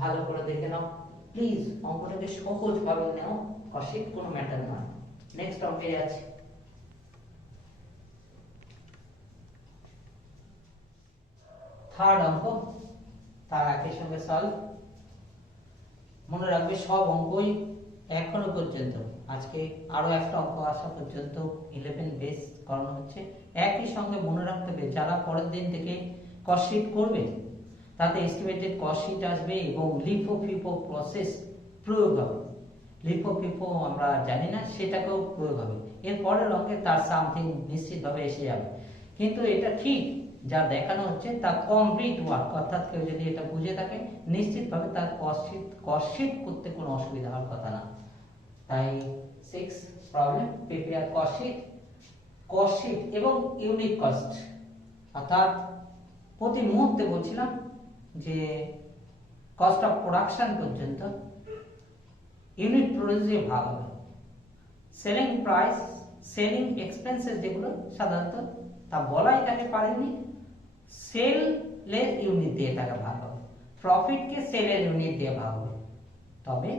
ভালো করে দেখে নাও প্লিজ, অঙ্কটাকে সহজ ভাবে নাও, কঠিন কোনো ম্যাটার না। নেক্সট অঙ্কে যাচ্ছি। থার্ড অঙ্ক, তার একই সঙ্গে সলভ। মনে রাখবে সব অঙ্কই এখনো পর্যন্ত, আজকে আরো একটা অঙ্ক আসা পর্যন্ত 11 বেস করানো হচ্ছে। একই সঙ্গে মনে রাখতে হবে যারা পরের দিন থেকে কস্ট শিট করবে তাতে এস্টিমেটেড কস্ট শিট আসবে এবং লিফো ফিফো প্রসেস প্রয়োগ হবে। লিফো ফিফো আমরা জানি না, সেটাকেও প্রয়োগ হবে। এর পরের অঙ্কে তার সামথিং নিশ্চিতভাবে এসে যাবে, কিন্তু এটা ঠিক যা দেখানো হচ্ছে তা কমপ্লিট ওয়ার্ক, অর্থাৎ কেউ যদি এটা বুঝে থাকে নিশ্চিতভাবে তার কস্ট শিট করতে কোনো অসুবিধা হওয়ার কথা না। তাই 6 প্রবলেম, প্রিপেয়ার কস্ট শিট এবং ইউনিট কস্ট, অর্থাৎ প্রতি মুহূর্তে বলছিলাম যে কস্ট অফ প্রোডাকশন পর্যন্ত ইউনিট প্রডিউসে ভাগ হবে। সেলিং প্রাইস, সেলিং এক্সপেন্সেস যেগুলো সাধারণত তা বলাই তাকে পারেনি, সেলের ইউনিট দিয়ে টাকা ভাগ হবে, প্রফিটকে সেলের ইউনিট দিয়ে ভাগ হবে, তবে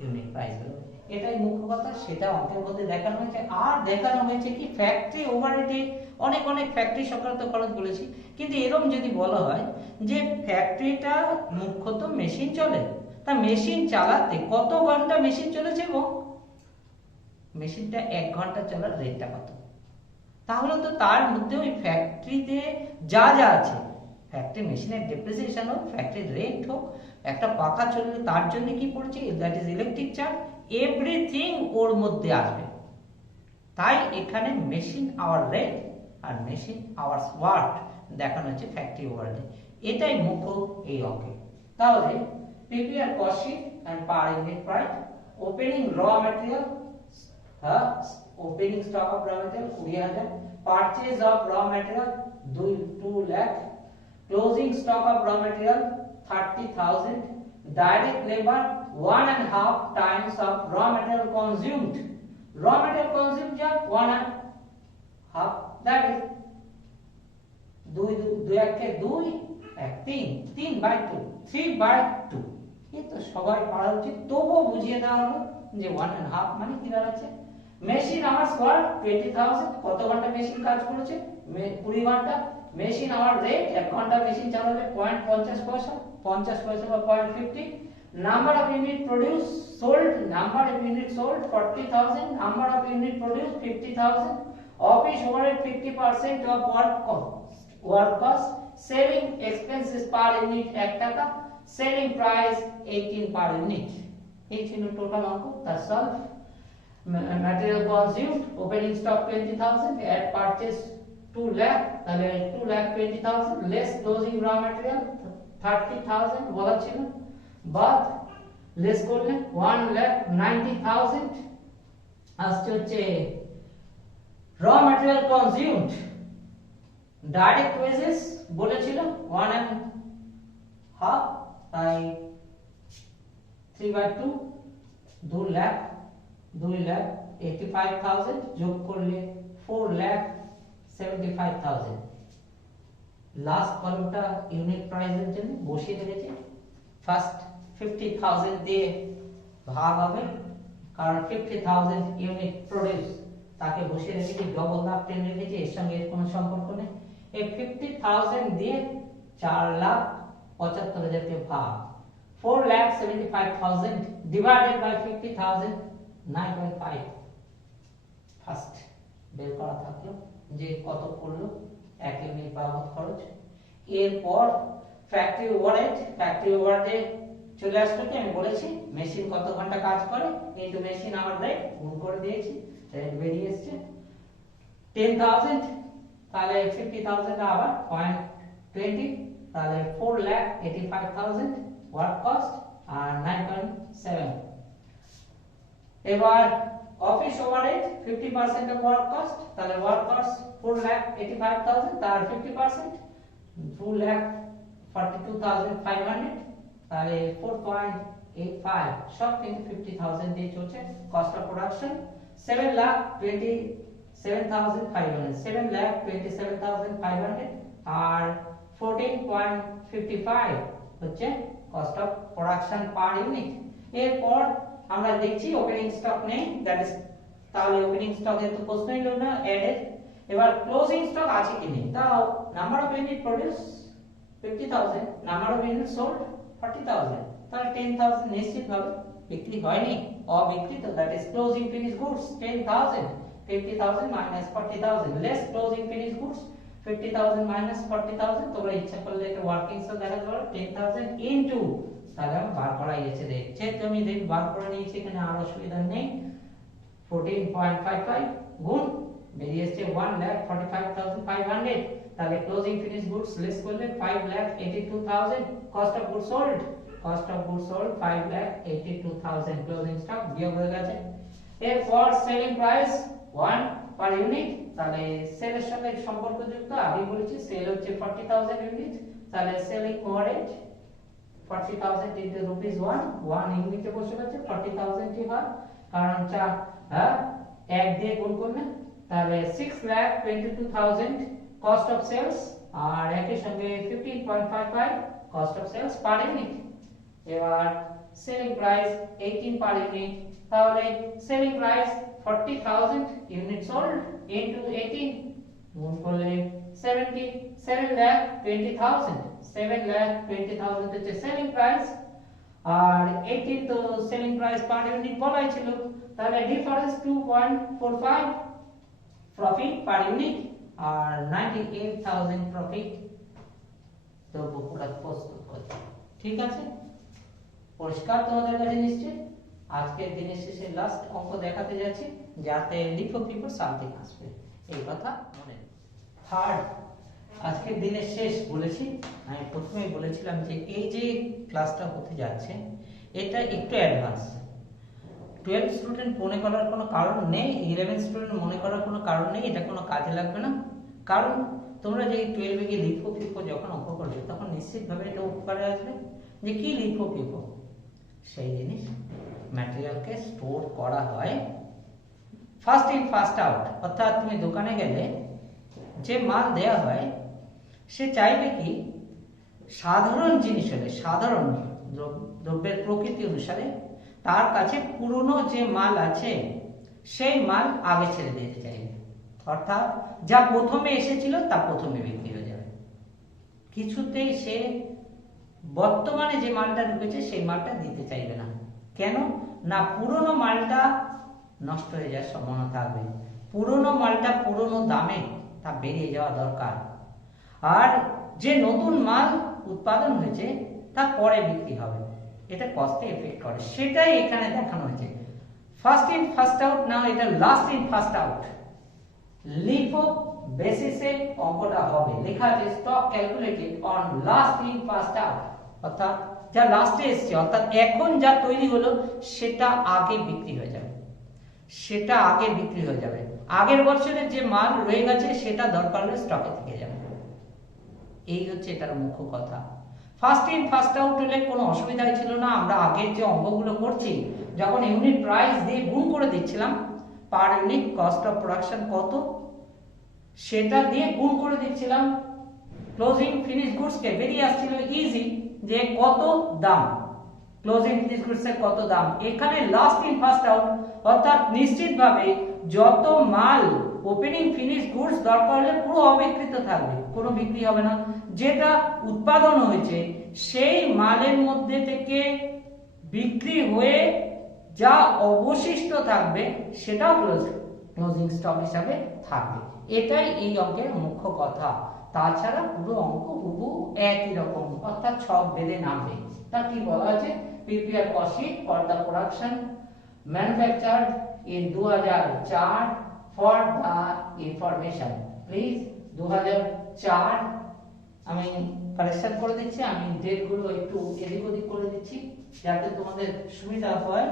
ইউনিট প্রাইস বেরোবে। এটাই মুখ্য কথা, সেটা অঙ্কের মধ্যে দেখানো হয়েছে। আর দেখানো হয়েছে কি ফ্যাক্টরি ওভারহেডে অনেক ফ্যাক্টরি সংক্রান্ত খরচ বলেছি, কিন্তু এরকম যদি বলা হয় যে ফ্যাক্টরিটা মুখ্যত মেশিন চলে, তা মেশিন চালাতে কত ঘন্টা মেশিন চলেছে এবং মেশিনটা 1 ঘন্টা চলার রেটটা কত, তাহলে তো তার মধ্যে ওই ফ্যাক্টরিতে যা যা আছে, ফ্যাক্টরি মেশিনের ডেপ্রিসিয়েশন হোক, ফ্যাক্টরি রেন্ট হোক, একটা পাকা চললে তার জন্য কি পড়ছে, that is electric charge, everything ওর মধ্যে আসবে। তাই এখানে মেশিন আওয়ার রেট আর মেশিন আওয়ার্স ওয়ার্ক দেখানো হচ্ছে ফ্যাক্টরি ওভারহেড, এটাই মুখ্য এই অঙ্কে। তাহলে prepare cost sheet and per unit price, opening raw material, opening stock of raw material 20,000, purchase of raw material 2 lakh, closing stock of raw material 30,000, direct labor 1.5 times of raw material consumed, raw material consumed just 1.5, that is 2 3/2, ये तो সবাই পড়া উচিত, তবুও বুঝিয়ে দেওয়া হলো যে 1.5 মানে কি দাঁড়াচ্ছে। মেশিন আওয়ার্স ওয়ার্ক 20,000, কত ঘন্টা মেশিন কাজ করেছে, 20 ঘন্টা। মেশিন আওয়ার রেট, 1 ঘন্টা মেশিন চালালে 0.50 পয়সা, 50 পয়সা বা 0.50। Number of unit produce sold, number of unit sold 40,000, number of unit produce 50,000, office overhead 50% of work cost, selling expenses per unit 1 টাকা, সেলিং প্রাইস 18 পার ইউনিট। এই ছিল টোটাল অঙ্ক, তার solve. material consumed, opening stock 20,000, add purchase 2 lakh, তাহলে 2,20,000 less closing raw material 30,000 বলা ছিল, বাদ লেস করলে 1,90,000 আসছে হচ্ছে raw material consumed, direct wages বলেছিল 1.5, তাই 3/2, 2,85,000 যোগ করলে 4,75,000। লাস্ট কলমটা ইউনিট প্রাইসের জন্য বসিয়ে রেখেছি। ফার্স্ট 50,000 দিয়ে ভাগ হবে, কারণ 50,000 ইউনিট প্রোডিউস, তাকে বসিয়ে রেখেছি। ডবল লাভ 10 রেখেছি, এর সঙ্গে এর কোনো সম্পর্ক নেই। এই 50,000 দিয়ে 4,75,000 কে ভাগ, 4,75,000 ডিভাইডেড বাই 50,000, 9.5। ফার্স্ট বের করা থাকলো যে কত পড়লো 1 ইউনিট বাবদ খরচ। এরপর ফ্যাক্টরি ওভারহেড, ফ্যাক্টরি ওভারহেডে চলে আসলো কি, আমি বলেছি মেশিন কত ঘন্টা কাজ করে ইনটু মেশিন আওয়ার রেট, গুণ করে দিয়েছি, রেট বেরিয়ে এসেছে 10,000। তাহলে 50,000 আবার 0.20, তাহলে 4,85,000 ওয়ার্ক কস্ট আর 9.7। এবার office overhead 50% of work cost, তাহলে ওয়ার্ক কস্ট 4,85,000, তার 50% 2,42,500, তাহলে 4.85, সব কিন্তু 50,000 দিয়ে চলছে। কস্ট অফ প্রোডাকশন 7,27,500, 7,27,500 আর 14.55 হচ্ছে cost of production per unit. এরপর আমরা দেখছি ওপেনিং স্টক নেই, দ্যাট ইজ, তাহলে ওপেনিং স্টকের তো প্রশ্নই হলো না, অ্যাডেড। এবার ক্লোজিং স্টক আছে কি নেই, তাও number of unit produce 50,000, number of unit sold 40,000, তাহলে 10,000 নিশ্চিত ভাবে বিক্রি হয়নি, অবিক্রিত, that is closing finish goods 10,000, 50,000 minus 40,000 less closing finish goods 50,000 minus 40,000। তোমরা ইচ্ছা করলে এটা ওয়ার্কিং স্টক দেখাতে পারো 10,000 ইনটু, তাহলে আমি বার করা গেছে রে, যেহেতু আমি রেট বার করে নিয়েছি এখানে আর অসুবিধা নেই, 14.55 গুণ বেরিয়ে এসেছে 1,45,500। তাহলে ক্লোজিং ফিনিশ গুডস লেস করলে 5,82,000, cost of goods sold, cost of goods sold 5,82,000, closing stock বিয়োগ হয়ে গেছে। এরপর সেলিং প্রাইস 1 পার ইউনিট, তাহলে সেলের সঙ্গে সম্পর্কযুক্ত, আগে বলেছি সেল হচ্ছে 40,000 ইউনিট, তাহলে সেলিং ওভারহেড 40,000 into rupees 1 ইউনিটে বসে গেছে 40,000 টি হয়, কারণ হ্যাঁ 1 দিয়ে গুণ করলে, তাহলে 6,22,000 কস্ট অফ সেলস আর একই সঙ্গে 15.55 cost of sales per unit. এবার সেলিং প্রাইস 18 পার ইউনিট, তাহলে selling price 40,000 unit sold into 18 গুণ করলে 7,20,000, 7,20,000 হচ্ছে সেলিং প্রাইস, আর 18 তো সেলিং প্রাইস পার ইউনিট বলাই ছিল, তাহলে ডিফারেন্স 2.45 প্রফিট পার ইউনিট আর 98,000 প্রফিট দ্রব্য প্রস্তুত করছে। ঠিক আছে, পরিষ্কার তোমাদের কাছে নিশ্চয়? আজকের দিনের শেষে লাস্ট অঙ্ক দেখাতে যাচ্ছি, যাতে লিখো পিপল সামথিং আসবে, এই কথা মনে। থার্ড, আজকের দিনের শেষ বলেছি, আমি প্রথমেই বলেছিলাম যে এই যে ক্লাসটা হতে যাচ্ছে এটা একটু অ্যাডভান্স। 12 স্টুডেন্ট মনে করার কোনো কারণ নেই, 11 স্টুডেন্ট মনে করার কোনো কারণ নেই, এটা কোনো কাজে লাগবে না। কারণ তোমরা যে 12 এ গিয়ে লিখো ফিখো যখন অঙ্ক করবে তখন নিশ্চিতভাবে এটা উপকারে আসবে। যে কি লিখো ফিখো, সেই জিনিস ম্যাটেরিয়ালকে স্টোর করা হয় ফার্স্ট ইন ফার্স্ট আউট, অর্থাৎ তুমি দোকানে গেলে যে মাল দেয়া হয় সে চাইবে কি সাধারণ জিনিস হলে, সাধারণ দ্রব্যের প্রকৃতি অনুসারে তার কাছে পুরনো যে মাল আছে সেই মাল আগে ছেড়ে দিতে চাইবে, অর্থাৎ যা প্রথমে এসেছিল তা প্রথমে বিক্রি হয়ে যাবে। কিছুতেই সে বর্তমানে যে মালটা ঢুকেছে সেই মালটা দিতে চাইবে না। কেন না, পুরনো মালটা নষ্ট হয়ে যাওয়ার সম্ভাবনা থাকবে, পুরনো মালটা পুরনো দামে তা বেরিয়ে যাওয়া দরকার, আর যে নতুন মাল উৎপাদন হয়েছে তা পরে বিক্রি হবে, এটা কস্টে এফেক্ট করে, সেটাই এখানে দেখানো হয়েছে। ফার্স্ট ইন ফার্স্ট আউট না, এটা last in first out. LIFO বেসিসে অঙ্কটা হবে, লেখা আছে stock calculated on last in first out, অর্থাৎ যা লাস্টে এসেছে, অর্থাৎ এখন যা তৈরি হলো সেটা আগে বিক্রি হয়ে যাবে, সেটা আগে বিক্রি হয়ে যাবে। আগের বছরের যে মাল রয়ে গেছে সেটা দরকার হলে স্টকে থেকে যাবে, এই হচ্ছে এটার মুখ্য কথা। ফার্স্ট ইন ফার্স্ট আউট হলে কোনো অসুবিধাই ছিল না। আমরা আগের যে অঙ্কগুলো করছি যখন ইউনিট প্রাইস দিয়ে গুণ করে দিচ্ছিলাম, পার ইউনিট কস্ট অফ প্রোডাকশন কত সেটা দিয়ে গুণ করে দিচ্ছিলাম ক্লোজিং ফিনিশ গুডস কে, বেরিয়ে আসছিল ইজি যে কত দাম, ক্লোজিং ফিনিশ গুডস এর কত দাম। এখানে লাস্ট ইন ফার্স্ট আউট, অর্থাৎ নিশ্চিতভাবে যত মাল ওপেনিং ফিনিশ গুডস দরকার হলে পুরো অবিকৃত থাকবে, কোনো বিক্রি হবে না। যেটা উৎপাদন হয়েছে সেই মালের মধ্যে থেকে বিক্রি হয়ে যা অবশিষ্ট থাকবে সেটাও ক্লোজিং স্টক হিসাবে থাকবে। এটাই এই অঙ্কের মুখ্য কথা। তাছাড়া পুরো অঙ্ক হুবহু একই রকম, অর্থাৎ ছক বেঁধে নামবে। তা কি বলা আছে, prepare cost sheet for the production manufactured in 2004 for the information. Please 2004, আমি কারেকশন করে দিচ্ছি, আমি ডেটগুলো একটু এদিক ওদিক করে দিচ্ছি যাতে তোমাদের সুবিধা হয়।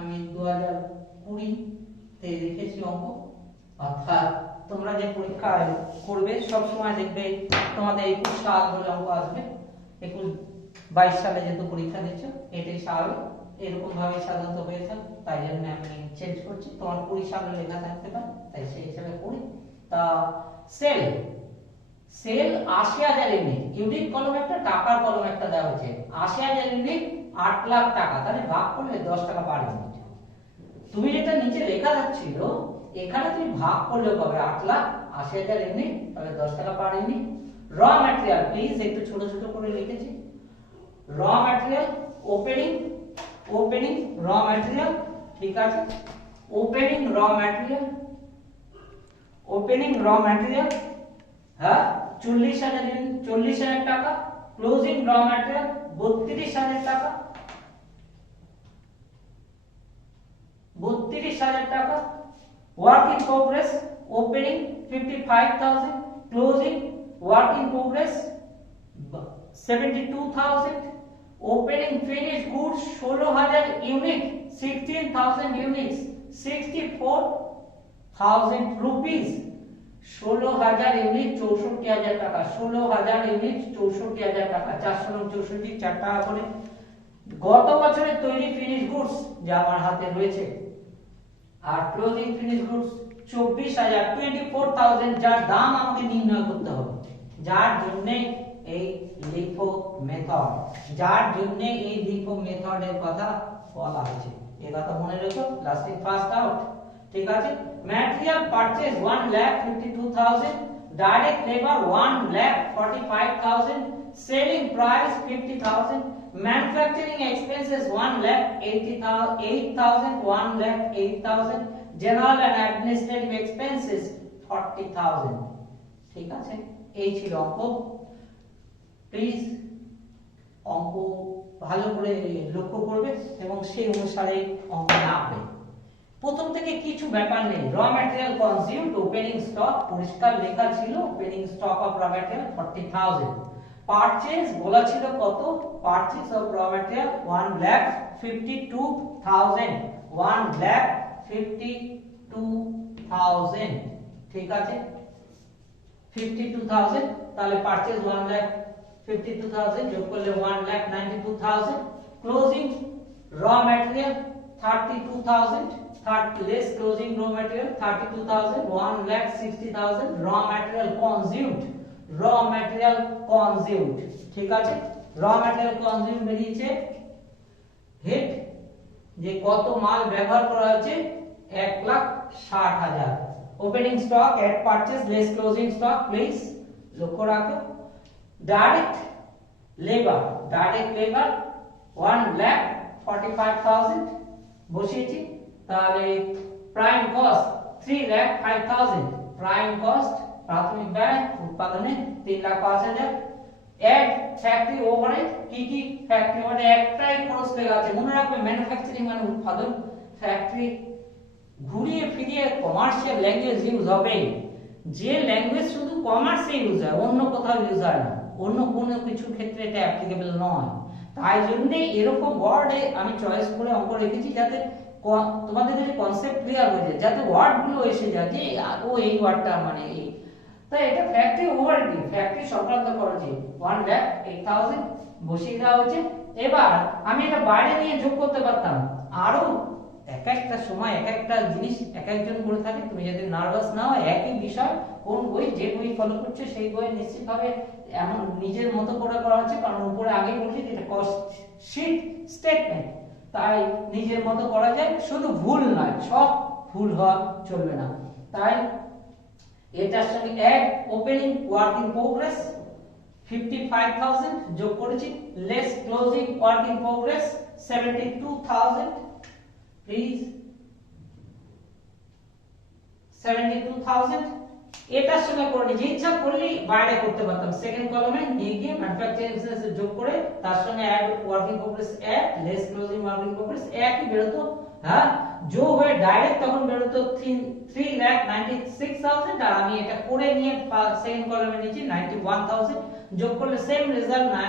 আমি 2020 তে রেখেছি অঙ্ক, অর্থাৎ তোমরা যে পরীক্ষা করবে সব সময় দেখবে তোমাদের 21 সাল বলে অঙ্ক আসবে। 21-22 সালে যেহেতু পরীক্ষা দিচ্ছ এটাই স্বাভাবিক, এরকম ভাবে সাধারণত হয়ে থাকে, তাই জন্য আমি চেঞ্জ করছি। তোমার 20 সালে লেখা থাকতে পারে, তাই সেই হিসাবে করি। তা সেল 80,000 ইউনিট, ইউনিট কলম একটা, টাকার কলম একটা দেওয়া হয়েছে। 80,000 ইউনিট 8 লাখ টাকা, তাহলে ভাগ করলে 10 টাকা পার ইউনিট। তুমি যেটা নিচে লেখা যাচ্ছিল এখানে তুমি ভাগ করলে পাবে 8 লাখ 80,000 ইউনিট, তাহলে 10 টাকা পার ইউনিট। র ম্যাটেরিয়াল প্লিজ একটু ছোট ছোট করে লিখেছি। র ম্যাটেরিয়াল ওপেনিং র ম্যাটেরিয়াল, ঠিক আছে, ওপেনিং র ম্যাটেরিয়াল হ্যাঁ 40,000 টাকা। ক্লোজিং র ম্যাটেরিয়াল 32,000 টাকা, 32,000 টাকা। Work in progress opening 55,000, closing work in progress 72,000, opening finish goods 16,000 unit, 16,000 units, 64,000 rupees. 16,000 unit 64,000 টাকা, 16,000 ইউনিট 64,000 টাকা, 464 4 টাকা করে। গত বছরের তৈরি ফিনিশ গুডস যা আমার হাতে রয়েছে, আর ক্লোজিং ফিনিশ গুডস 24,000, 24,000, যার দাম আমাকে নির্ণয় করতে হবে, যার জন্য এই লিফো মেথড, মেথডের কথা বলা হয়েছে। এই কথা মনে রেখো, লাস্টিং ফার্স্ট আউট, ঠিক আছে। Material purchase 1,52,000, direct labour 1,45,000, selling price 50,000, manufacturing expenses 1,08,000, general and administrative expenses 40,000, ঠিক আছে। এই ছিল অঙ্ক। প্লিজ অঙ্ক ভালো করে লক্ষ্য করবে এবং সেই অনুসারে অঙ্ক আঁকবে। প্রথম থেকে কিছু ব্যাপার নেই। র ম্যাটেরিয়াল কনজিউমড ওপেনিং স্টক পরিষ্কার লেখা ছিল, opening stock of raw material 40,000। Purchase বলা ছিল কত, পারচেজ অফ র ম্যাটেরিয়াল 1,52,000, 1,52,000, ঠিক আছে, 52,000। তাহলে পারচেজ 1,52,000 যোগ করলে 1,92,000। ক্লোজিং র material 32,000, less closing raw material 32,000, 1,60,000 raw material consumed, ঠিক আছে। raw material consumed বেরিয়েছে হেড, যে কত মাল ব্যবহার করা হয়েছে 1,60,000। Opening stock at purchase less closing stock, please লক্ষ্য রাখো। ডাইরেক্ট লেবার 1,45,000 বসিয়েছি। তাহলে প্রাইম কস্ট 3,05,000, প্রাইম কস্ট প্রাথমিক ব্যয় উৎপাদনে 3,05,000। এড ফ্যাক্টরি ওভারহেড, কি কি ফ্যাক্টরি মানে একটাই খরচ লেগে আছে, মনে রাখবে ম্যানুফ্যাকচারিং মানে উৎপাদন। ফ্যাক্টরি ঘুরিয়ে ফিরিয়ে কমার্শিয়াল ল্যাঙ্গুয়েজ ইউজ হবে, যে ল্যাঙ্গুয়েজ শুধু কমার্সে ইউজ হয়, অন্য কোথাও ইউজ হয় না, অন্য কোনো কিছু ক্ষেত্রে এটা অ্যাপ্লিকেবল নয়। তাই জন্য এরকম ওয়ার্ডে আমি চয়েস করে অঙ্ক রেখেছি যাতে তোমাদের কাছে কনসেপ্ট ক্লিয়ার হয়ে যায়, যাতে ওয়ার্ডগুলো এসে যায় যে ও এই ওয়ার্ডটা মানে এই। তাই এটা ফ্যাক্টরি ওভারহেড, ফ্যাক্টরি সংক্রান্ত খরচ 1,08,000 বসিয়ে দেওয়া হয়েছে। এবার আমি এটা বাইরে নিয়ে যোগ করতে পারতাম, আরো এক একটা সময় এক একটা জিনিস এক একজন করে থাকে, তুমি যদি নার্ভাস না হয় একই বিষয় কোন বই যে বই ফলো করছো সেই বই নিশ্চিতভাবে এমন নিজের মতো করে করা হচ্ছে, কারণ উপরে আগেই বলছি এটা কস্ট শীট স্টেটমেন্ট, তাই নিজের মতো করা যায়, শুধু ভুল নয়, সব ভুল হওয়া চলবে না। তাই এটার সঙ্গে add opening work in progress 55,000 যোগ করেছি, less closing work in progress 72,000, please 72,000 এটার সঙ্গে করে নিয়ে ইচ্ছা করলেই বাইরে করতে পারতাম, সেকেন্ড কলামে নিয়ে গিয়ে ম্যানুফ্যাকচারিং এক্সপেন্সেস যোগ করে তার সঙ্গে add working progress add less closing working progress একই বেরোতো, হ্যাঁ যোগ হয়ে ডাইরেক্ট তখন বেরোতো 3,96,000, আর আমি এটা করে নিয়ে সেকেন্ড কলামে নিয়েছি 91,000, যোগ করলে সেম রেজাল্ট না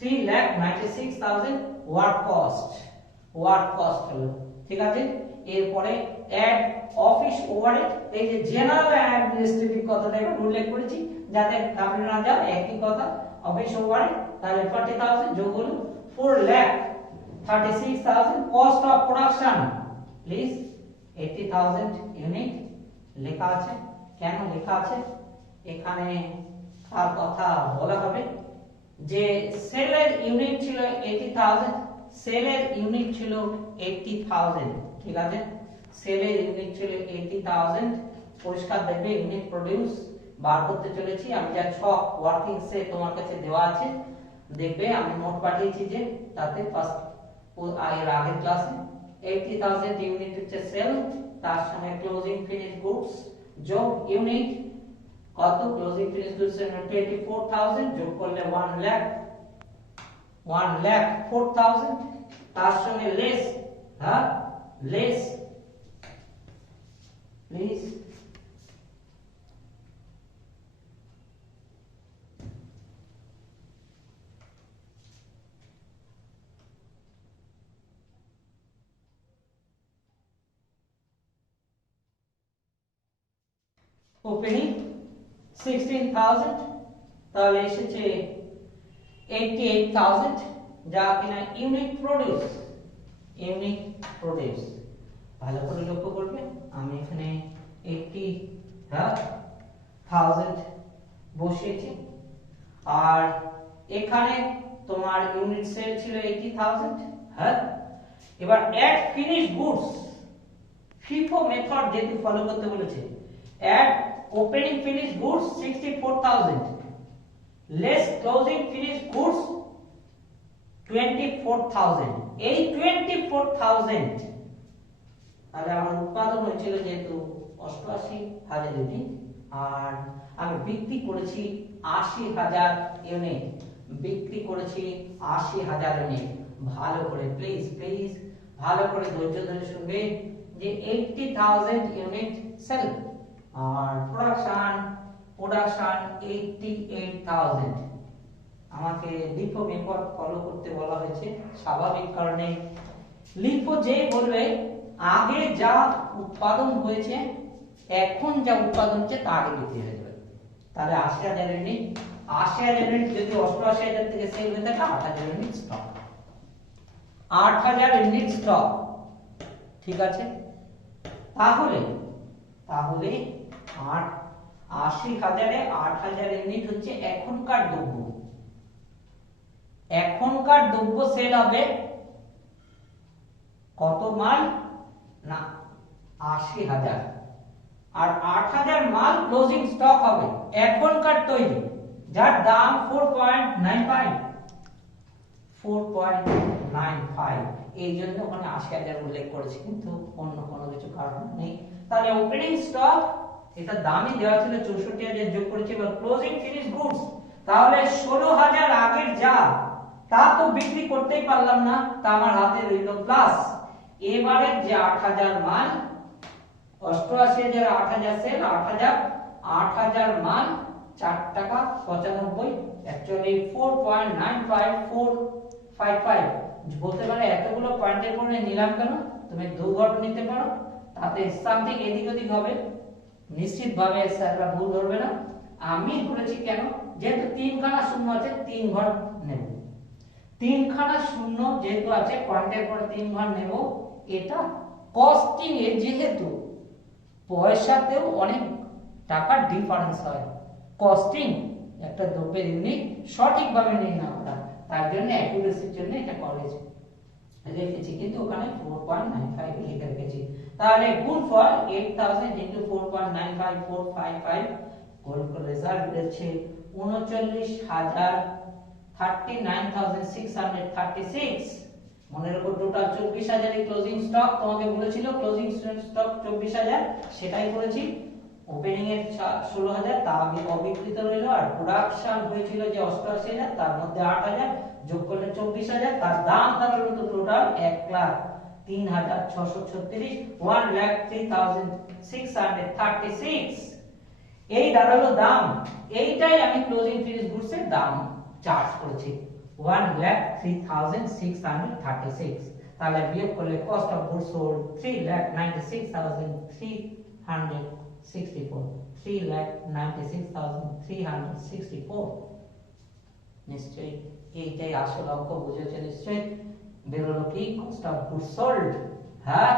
3,96,000 ওয়ার্ক কস্ট হলো। ঠিক আছে, এরপরে অ্যাড অফিস ওভারহেড, এই যে জেনারেল অ্যাডমিনিস্ট্রেটিভ কথাটা এবার উল্লেখ করেছি যাতে আপনি না যান, একই কথা অফিস ওভারহেড, তাহলে 40,000 যোগ হলো 4,36,000, cost of production please 80,000 unit লেখা আছে, কেন লেখা আছে এখানে তার কথা বলা হবে যে সেলের ইউনিট ছিল 80,000, সেলের ইউনিট ছিল 80,000, ঠিক আছে, সেলের ইউনিট ছিল 80,000, পরিষ্কার দেখবে ইউনিট প্রোডিউস বার করতে চলেছি আমি, যা ছক ওয়ার্কিং সে তোমার কাছে দেওয়া আছে দেখবে, আমি নোট পাঠিয়েছি যে তাতে ফার্স্ট এর আগের ক্লাসে 80,000 ইউনিট হচ্ছে সেল, তার সঙ্গে ক্লোজিং ফিনিশ গুডস যোগ ইউনিট কত, ক্লোজিং ফিনিশ গুডস 24,000 যোগ করলে 1,04,000, তার সঙ্গে লেস, হ্যাঁ লেস প্লিজ ওপেনিং 16,000, তাহলে এসেছে 88,000, যা কিনা ইউনিট প্রোডিউস ভালো করে লক্ষ্য করবে, আমি এখানে 80,000 বসিয়েছি, আর এখানে তোমার ইউনিট সেল ছিল 80,000, হ্যাঁ এবার add finish goods FIFO method যেহেতু ফলো করতে বলেছে, add opening finish goods 64,000 less closing finish goods 24,000, এই 24,000 তাহলে আমার উৎপাদন হয়েছিল যেহেতু 88,000 ইউনিট, আর আমি বিক্রি করেছি 80,000 ইউনিট, ভালো করে প্লিজ ভালো করে ধৈর্য ধরে শুনবে যে 80,000 ইউনিট সেল, আর প্রোডাকশন 88,000, আমাকে লিফো মেথড ফলো করতে বলা হয়েছে স্বাভাবিক কারণে, লিফো যে বলবে আগে যা উৎপাদন হয়েছে এখন যা উৎপাদন হচ্ছে তা আগে লিখতে হবে, তাহলে 80,000 ইউনিট, 80,000 ইউনিট যদি 88,000 থেকে সেল হয়ে থাকে 8,000 ইউনিট স্টক, 8,000 ইউনিট স্টক, ঠিক আছে, তাহলে 80,000-এ 8,000 ইউনিট হচ্ছে এখনকার দ্রব্য সেল হবে কত মাল না 80,000, আর 8,000 মাল ক্লোজিং স্টক হবে এখনকার তৈরি, যার দাম 4.95, এই জন্য ওখানে 80,000 উল্লেখ করেছি, কিন্তু অন্য কোনো কিছু কারণ নেই। তাহলে ওপেনিং স্টক এটা দামই দেওয়া ছিল 64,000 যোগ করেছি, এবার ক্লোজিং ফিনিশ গুডস, তাহলে 16,000 আগের যা তা তো বিক্রি করতেই পারলাম না, তা আমার হাতে রইল প্লাস এবারে যে 8,000 মাল, 88,000 8,000 সেল, 8,000 মাল 4 টাকা 95, অ্যাকচুয়ালি 4.95455 বলতে পারে এতগুলো পয়েন্টের পরে নিলাম কেন, তুমি দু ঘর নিতে পারো, তাতে সামথিং এদিক ওদিক হবে, নিশ্চিতভাবে স্যাররা ভুল ধরবে না। আমি করেছি কেন, যেহেতু 3খানা শূন্য আছে 3 ঘর নেব, 3খানা শূন্য যেহেতু আছে পয়েন্টের পরে 3 ঘর নেব, এটা কস্টিং এ যেহেতু পয়সাতেও অনেক টাকার ডিফারেন্স হয়, কস্টিং একটা দ্রব্যের ইউনিট সঠিকভাবে নিয়ে না ওঠা, তার জন্য অ্যাকুরেসির জন্য এটা কলেজ রেখেছি, কিন্তু ওখানে 4.95 লিখে রেখেছি। তাহলে গুণফল 8000 ইনটু 4.95455 কোন রেজাল্ট বেরোচ্ছে 39,636। মনে রাখো টোটাল 24,000 এর ক্লোজিং স্টক, তোমাকে বলেছিল ক্লোজিং স্টক 24,000, সেটাই করেছি। ওপেনিং এর 16,000, তা আগে অবিকৃত রইল। আর প্রোডাকশন হয়েছিল যে 88,000, তার মধ্যে 8,000 যোগ করলে 24,000, তার দাম দাঁড়ালো তো টোটাল 1,03,636, 1,03,636। এই দাঁড়ালো দাম। এইটাই আমি ক্লোজিং ফিনিশ গুডসের দাম চার্জ করেছি 1,03,636। তাহলে বিয়োগ করলে কস্ট অফ গুডস সোল্ড 3,96,364, 3,96,364। নিশ্চয়ই এইটাই আসল অঙ্ক, বুঝেছো নিশ্চয়ই। বেরোলো কি কস্ট অফ গুডস সোল্ড। হ্যাঁ,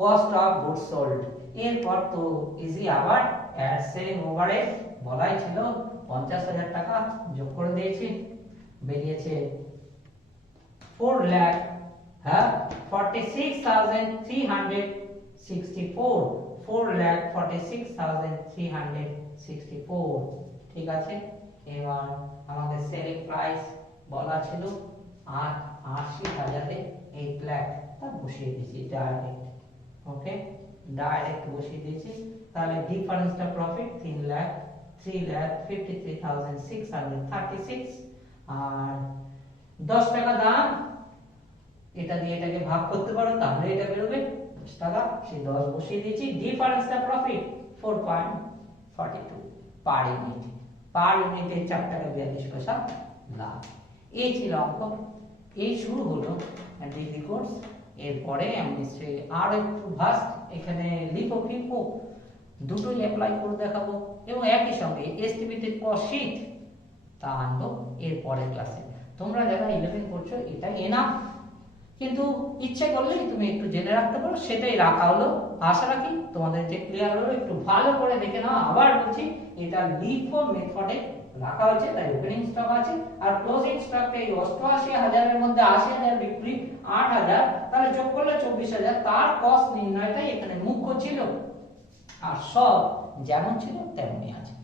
কস্ট অফ গুডস সোল্ড। এরপর তো ইজি, আবার অ্যাড সেলিং ওভারহেড বলাই ছিল 50,000 টাকা যোগ করে দিয়েছি, বেরিয়েছে 4,46,364, 4,46,364। ঠিক আছে, এবার আমাদের সেলিং প্রাইস বলা ছিল 80,000 8 লাখ, তা বসিয়ে দিয়েছি ডাইরেক্ট। ওকে, ডাইরেক্ট বসিয়ে দিয়েছি। তাহলে ডিফারেন্সটা প্রফিট 3,53,636। আর 10 টাকা দাম, এটা দিয়ে এটাকে ভাগ করতে পারো, তাহলে এটা বেরোবে 10 টাকা, সেই 10 বসিয়ে দিয়েছি। ডিফারেন্সটা প্রফিট 4.42 পার ইউনিট, পার ইউনিটে 4 টাকা 42 পয়সা লাভ। এই ছিল অঙ্ক। এই শুরু হলো ডিগ্রি কোর্স। এরপরে আমি নিশ্চয়ই আর একটু ভাস্ট এখানে লিখো ফিখো দুটোই অ্যাপ্লাই করে দেখাবো, এবং একই সঙ্গে এস্টিমেটেড কস্ট শীট তা আনবো এর পরের ক্লাসে। তোমরা যারা 11 করছো এটা এনাফ, কিন্তু ইচ্ছে করলে তুমি একটু জেনে রাখতে পারো, সেটাই রাখা হলো। আশা রাখি তোমাদের যে ক্লিয়ার হলো। একটু ভালো করে দেখে নাও, আবার বলছি এটা লিফো মেথডে রাখা হয়েছে, তাই ওপেনিং স্টক আছে। আর ক্লোজিং স্টকটা এই 88,000 এর মধ্যে 80,000 বিক্রি, 8,000, তাহলে যোগ করলে 24,000, তার কস্ট নির্ণয়টাই এখানে মুখ্য ছিল। আর সব যেমন ছিল তেমনই আছে,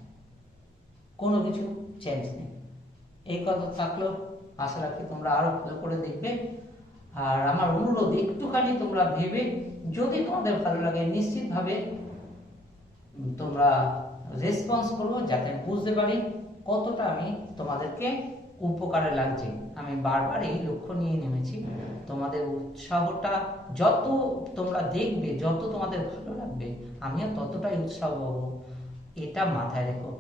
কোনো কিছু চেঞ্জ নেই। এই কথা থাকলো, আশা রাখি তোমরা আরো ভালো করে দেখবে। আর আমার অনুরোধ, একটুখানি তোমরা ভেবে, যদি তোমাদের ভালো লাগে নিশ্চিতভাবে তোমরা রেসপন্স করো, যাতে বুঝতে পারি কতটা আমি তোমাদেরকে উপকারে লাগছে। আমি বারবার এই লক্ষ্য নিয়ে নেমেছি, তোমাদের উৎসাহটা যত তোমরা দেখবে, যত তোমাদের ভালো লাগবে, আমিও ততটাই উৎসাহ পাবো। এটা মাথায় রেখো।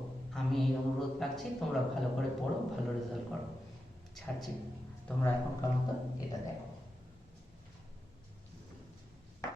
আমি এই অনুরোধ রাখছি, তোমরা ভালো করে পড়ো, ভালো রেজাল্ট করো। ছাড়ছি, তোমরা এখনকার মতো এটা দেখো।